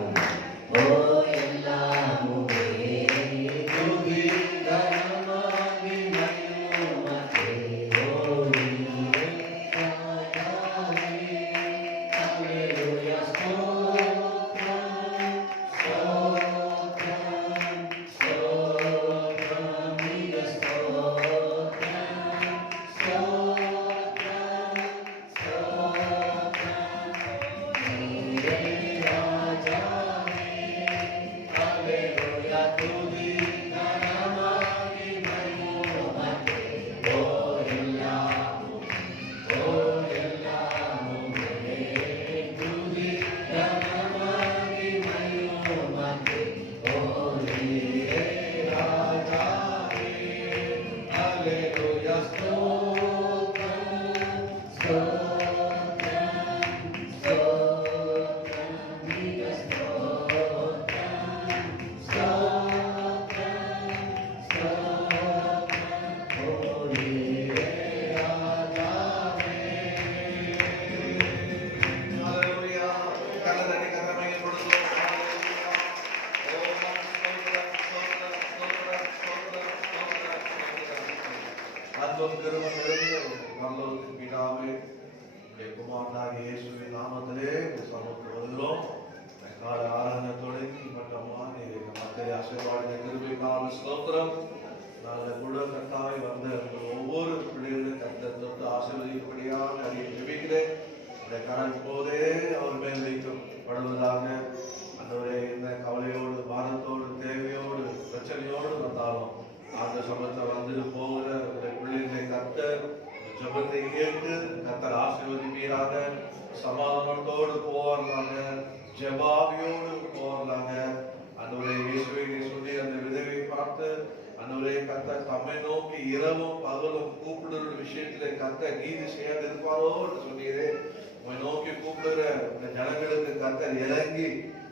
அன்பும் கிருபை நிறைந்த பரலோகத்தின் பிதாவே, உம்முடைய குமாரனாகிய இயேசுவின் நாமத்திலே சமூகத்தில் வருகிறோம். கால ஆராதனை தொடங்கி மட்டமா நீர் மக்களை ஆசீர்வாத கிருபைக்கான ஸ்தோத்திரம். நாங்கள் கூட கர்த்தாவே வந்த ஒவ்வொரு பிள்ளைகளும் கர்த்தர் தொட்டு ஆசீர்வதிக்கப்படியாக அறிய ஜெபிக்கிறேன். இந்த கடன் போதே அவர் மேல் வைக்கப்படுவதாக. அந்தவரே இந்த கவலையோடு பாரத்தோடு தேவையோடு பிரச்சனையோடு வந்தாலும் அந்த சமயத்தில் வந்துட்டு போகிற பிள்ளைகளை கர்த்தர் ஜெபத்தை கேட்டு கர்த்தர் ஆசீர்வதிப்பீராக. சமாதானத்தோடு போவாங்க, ஜெபாவியோடு போவாங்க. அந்தவரே இயேசுவை சொல்லி அந்த விதவை பார்த்து அந்தவரே கர்த்தர் தம்மை நோக்கி இரவும் பகலும் கூப்பிடுற விஷயத்துல கர்த்தர் நீதி செய்யாது இருப்பாரோ என்று சொன்னீரே. உம்மை நோக்கி கூப்பிடுற இந்த ஜனங்களுக்கு கர்த்தர் இறங்கி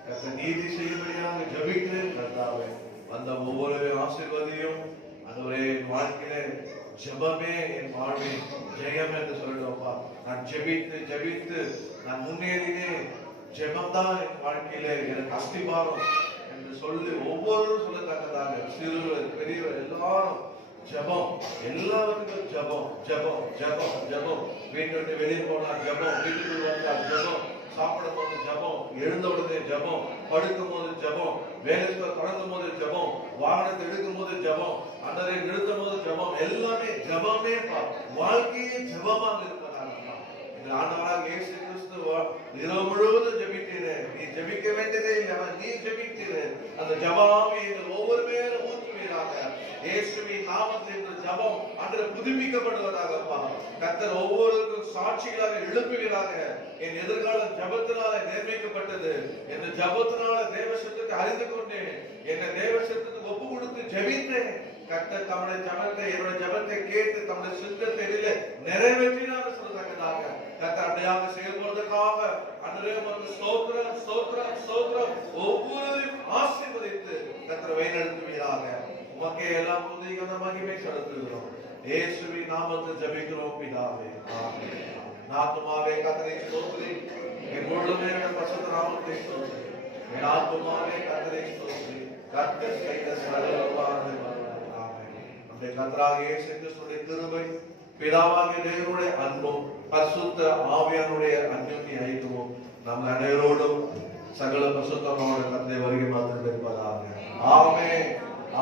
கர்த்தர் நீதி செய்யும்படியாக ஜெபிக்கிறேன். கர்த்தாவே அந்த ஒவ்வொரு ஆசீர்வாதியும் அந்தவரே என் வாழ்க்கையில ஜெபமே என் வாழ்வில் ஜெயம் என்று சொல்லிடுவோம்ப்பா. நான் ஜெபித்து ஜெபித்து நான் முன்னேறினேன். ஜெபம்தான் என் வாழ்க்கையில எனக்கு அஸ்திபாரம் என்று சொல்லி ஒவ்வொருவரும் சொல்லத்தக்கதாக சிறுவர் பெரியவர் எல்லாரும் ஜெபம், எல்லாருக்கும் ஜெபம் ஜெபம் ஜெபம் ஜெபம். வீட்டை விட்டு வெளியே போனா ஜெபம், வீட்டுக்கு வந்தா ஜெபம், சாப்பிடும் போது ஜெபம், எழுந்த உடனே ஜெபம், படுக்கும் போது ஜெபம், வேலைக்கு தொடங்கும் போது ஜெபம், வாகனத்தை எடுக்கும் போது ஜெபம், அன்றரை நிறுத்தும் போது ஜெபம், எல்லாமே ஜெபமே. வாழ்க்கையே ஜெபமாக இருப்பதாக ஆண்டவராக இயேசு கிறிஸ்து இரவு முழுவதும் ஜெபித்தீர். நீ ஜெபிக்க வேண்டியதே இல்லை, நீ ஜெபித்தீர். அந்த ஜெபமே எங்கள் ஒவ்வொரு பேரும் ஊற்றுவீராக. இயேசுவின் நாமத்தில் இந்த ஜெபம் அன்று புதுப்பிக்கப்படுவதாகப்பா. கர்த்தர் ஒவ்வொருவருக்கும் சாட்சிகளாக எழுப்புவீராக. என் எதிர்காலம் ஜெபத்தினால நிர்ணயிக்கப்பட்டது. இந்த ஜெபத்தினால தேவசத்துக்கு அறிந்து கொண்டேன். என்ன தேவசத்துக்கு ஒப்பு கொடுத்து ஜெபித்தேன். கர்த்தர் தம்முடைய ஜெபத்தை என்னுடைய ஜெபத்தை கேட்டு தம்முடைய சித்தத்தை நிறைவேற்றினார் சொல்லத்தக்கதாக கர்த்தர் அப்படியாக செயல்படுவதற்காக அன்றைய ஸ்தோத்திரம் ஸ்தோத்திரம் ஸ்தோத்திரம். ஒவ்வொருவரையும் ஆசீர்வதித்து கர்த்தர் வழிநடத்துவீராக. உமக்கே எல்லாம் புதிய மகிமை செலுத்துகிறோம். இயேசுவின் நாமத்தில் ஜெபிக்கிறோம் பிதாவே, ஆமென். ஆத்துமாவே கர்த்தரை ஸ்தோத்திரி, என் உள்ளமே பரிசுத்த நாமத்தை ஸ்தோத்திரி. என் ஆத்துமாவே கர்த்தரை ஸ்தோத்திரி, கர்த்தர் செய்த சகல உபகாரங்களை. நம்முடைய கர்த்தராகிய இயேசு கிறிஸ்துவின் கிருபை, பிதாவாகிய தேவனுடைய அன்பும் பரிசுத்த ஆவியானுடைய அன்யோன்ய ஐக்கியமும் நம் அனைவரோடும் சகல பரிசுத்தமான கர்த்தருடைய வருகை மாத்திரம் இருப்பதாக. ஆமென்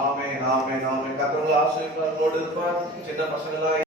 ஆமென் ஆமென் ஆமென். கர்த்தருடைய ஆசீர்வாதத்தோடு இருப்பார். சின்ன பசங்களா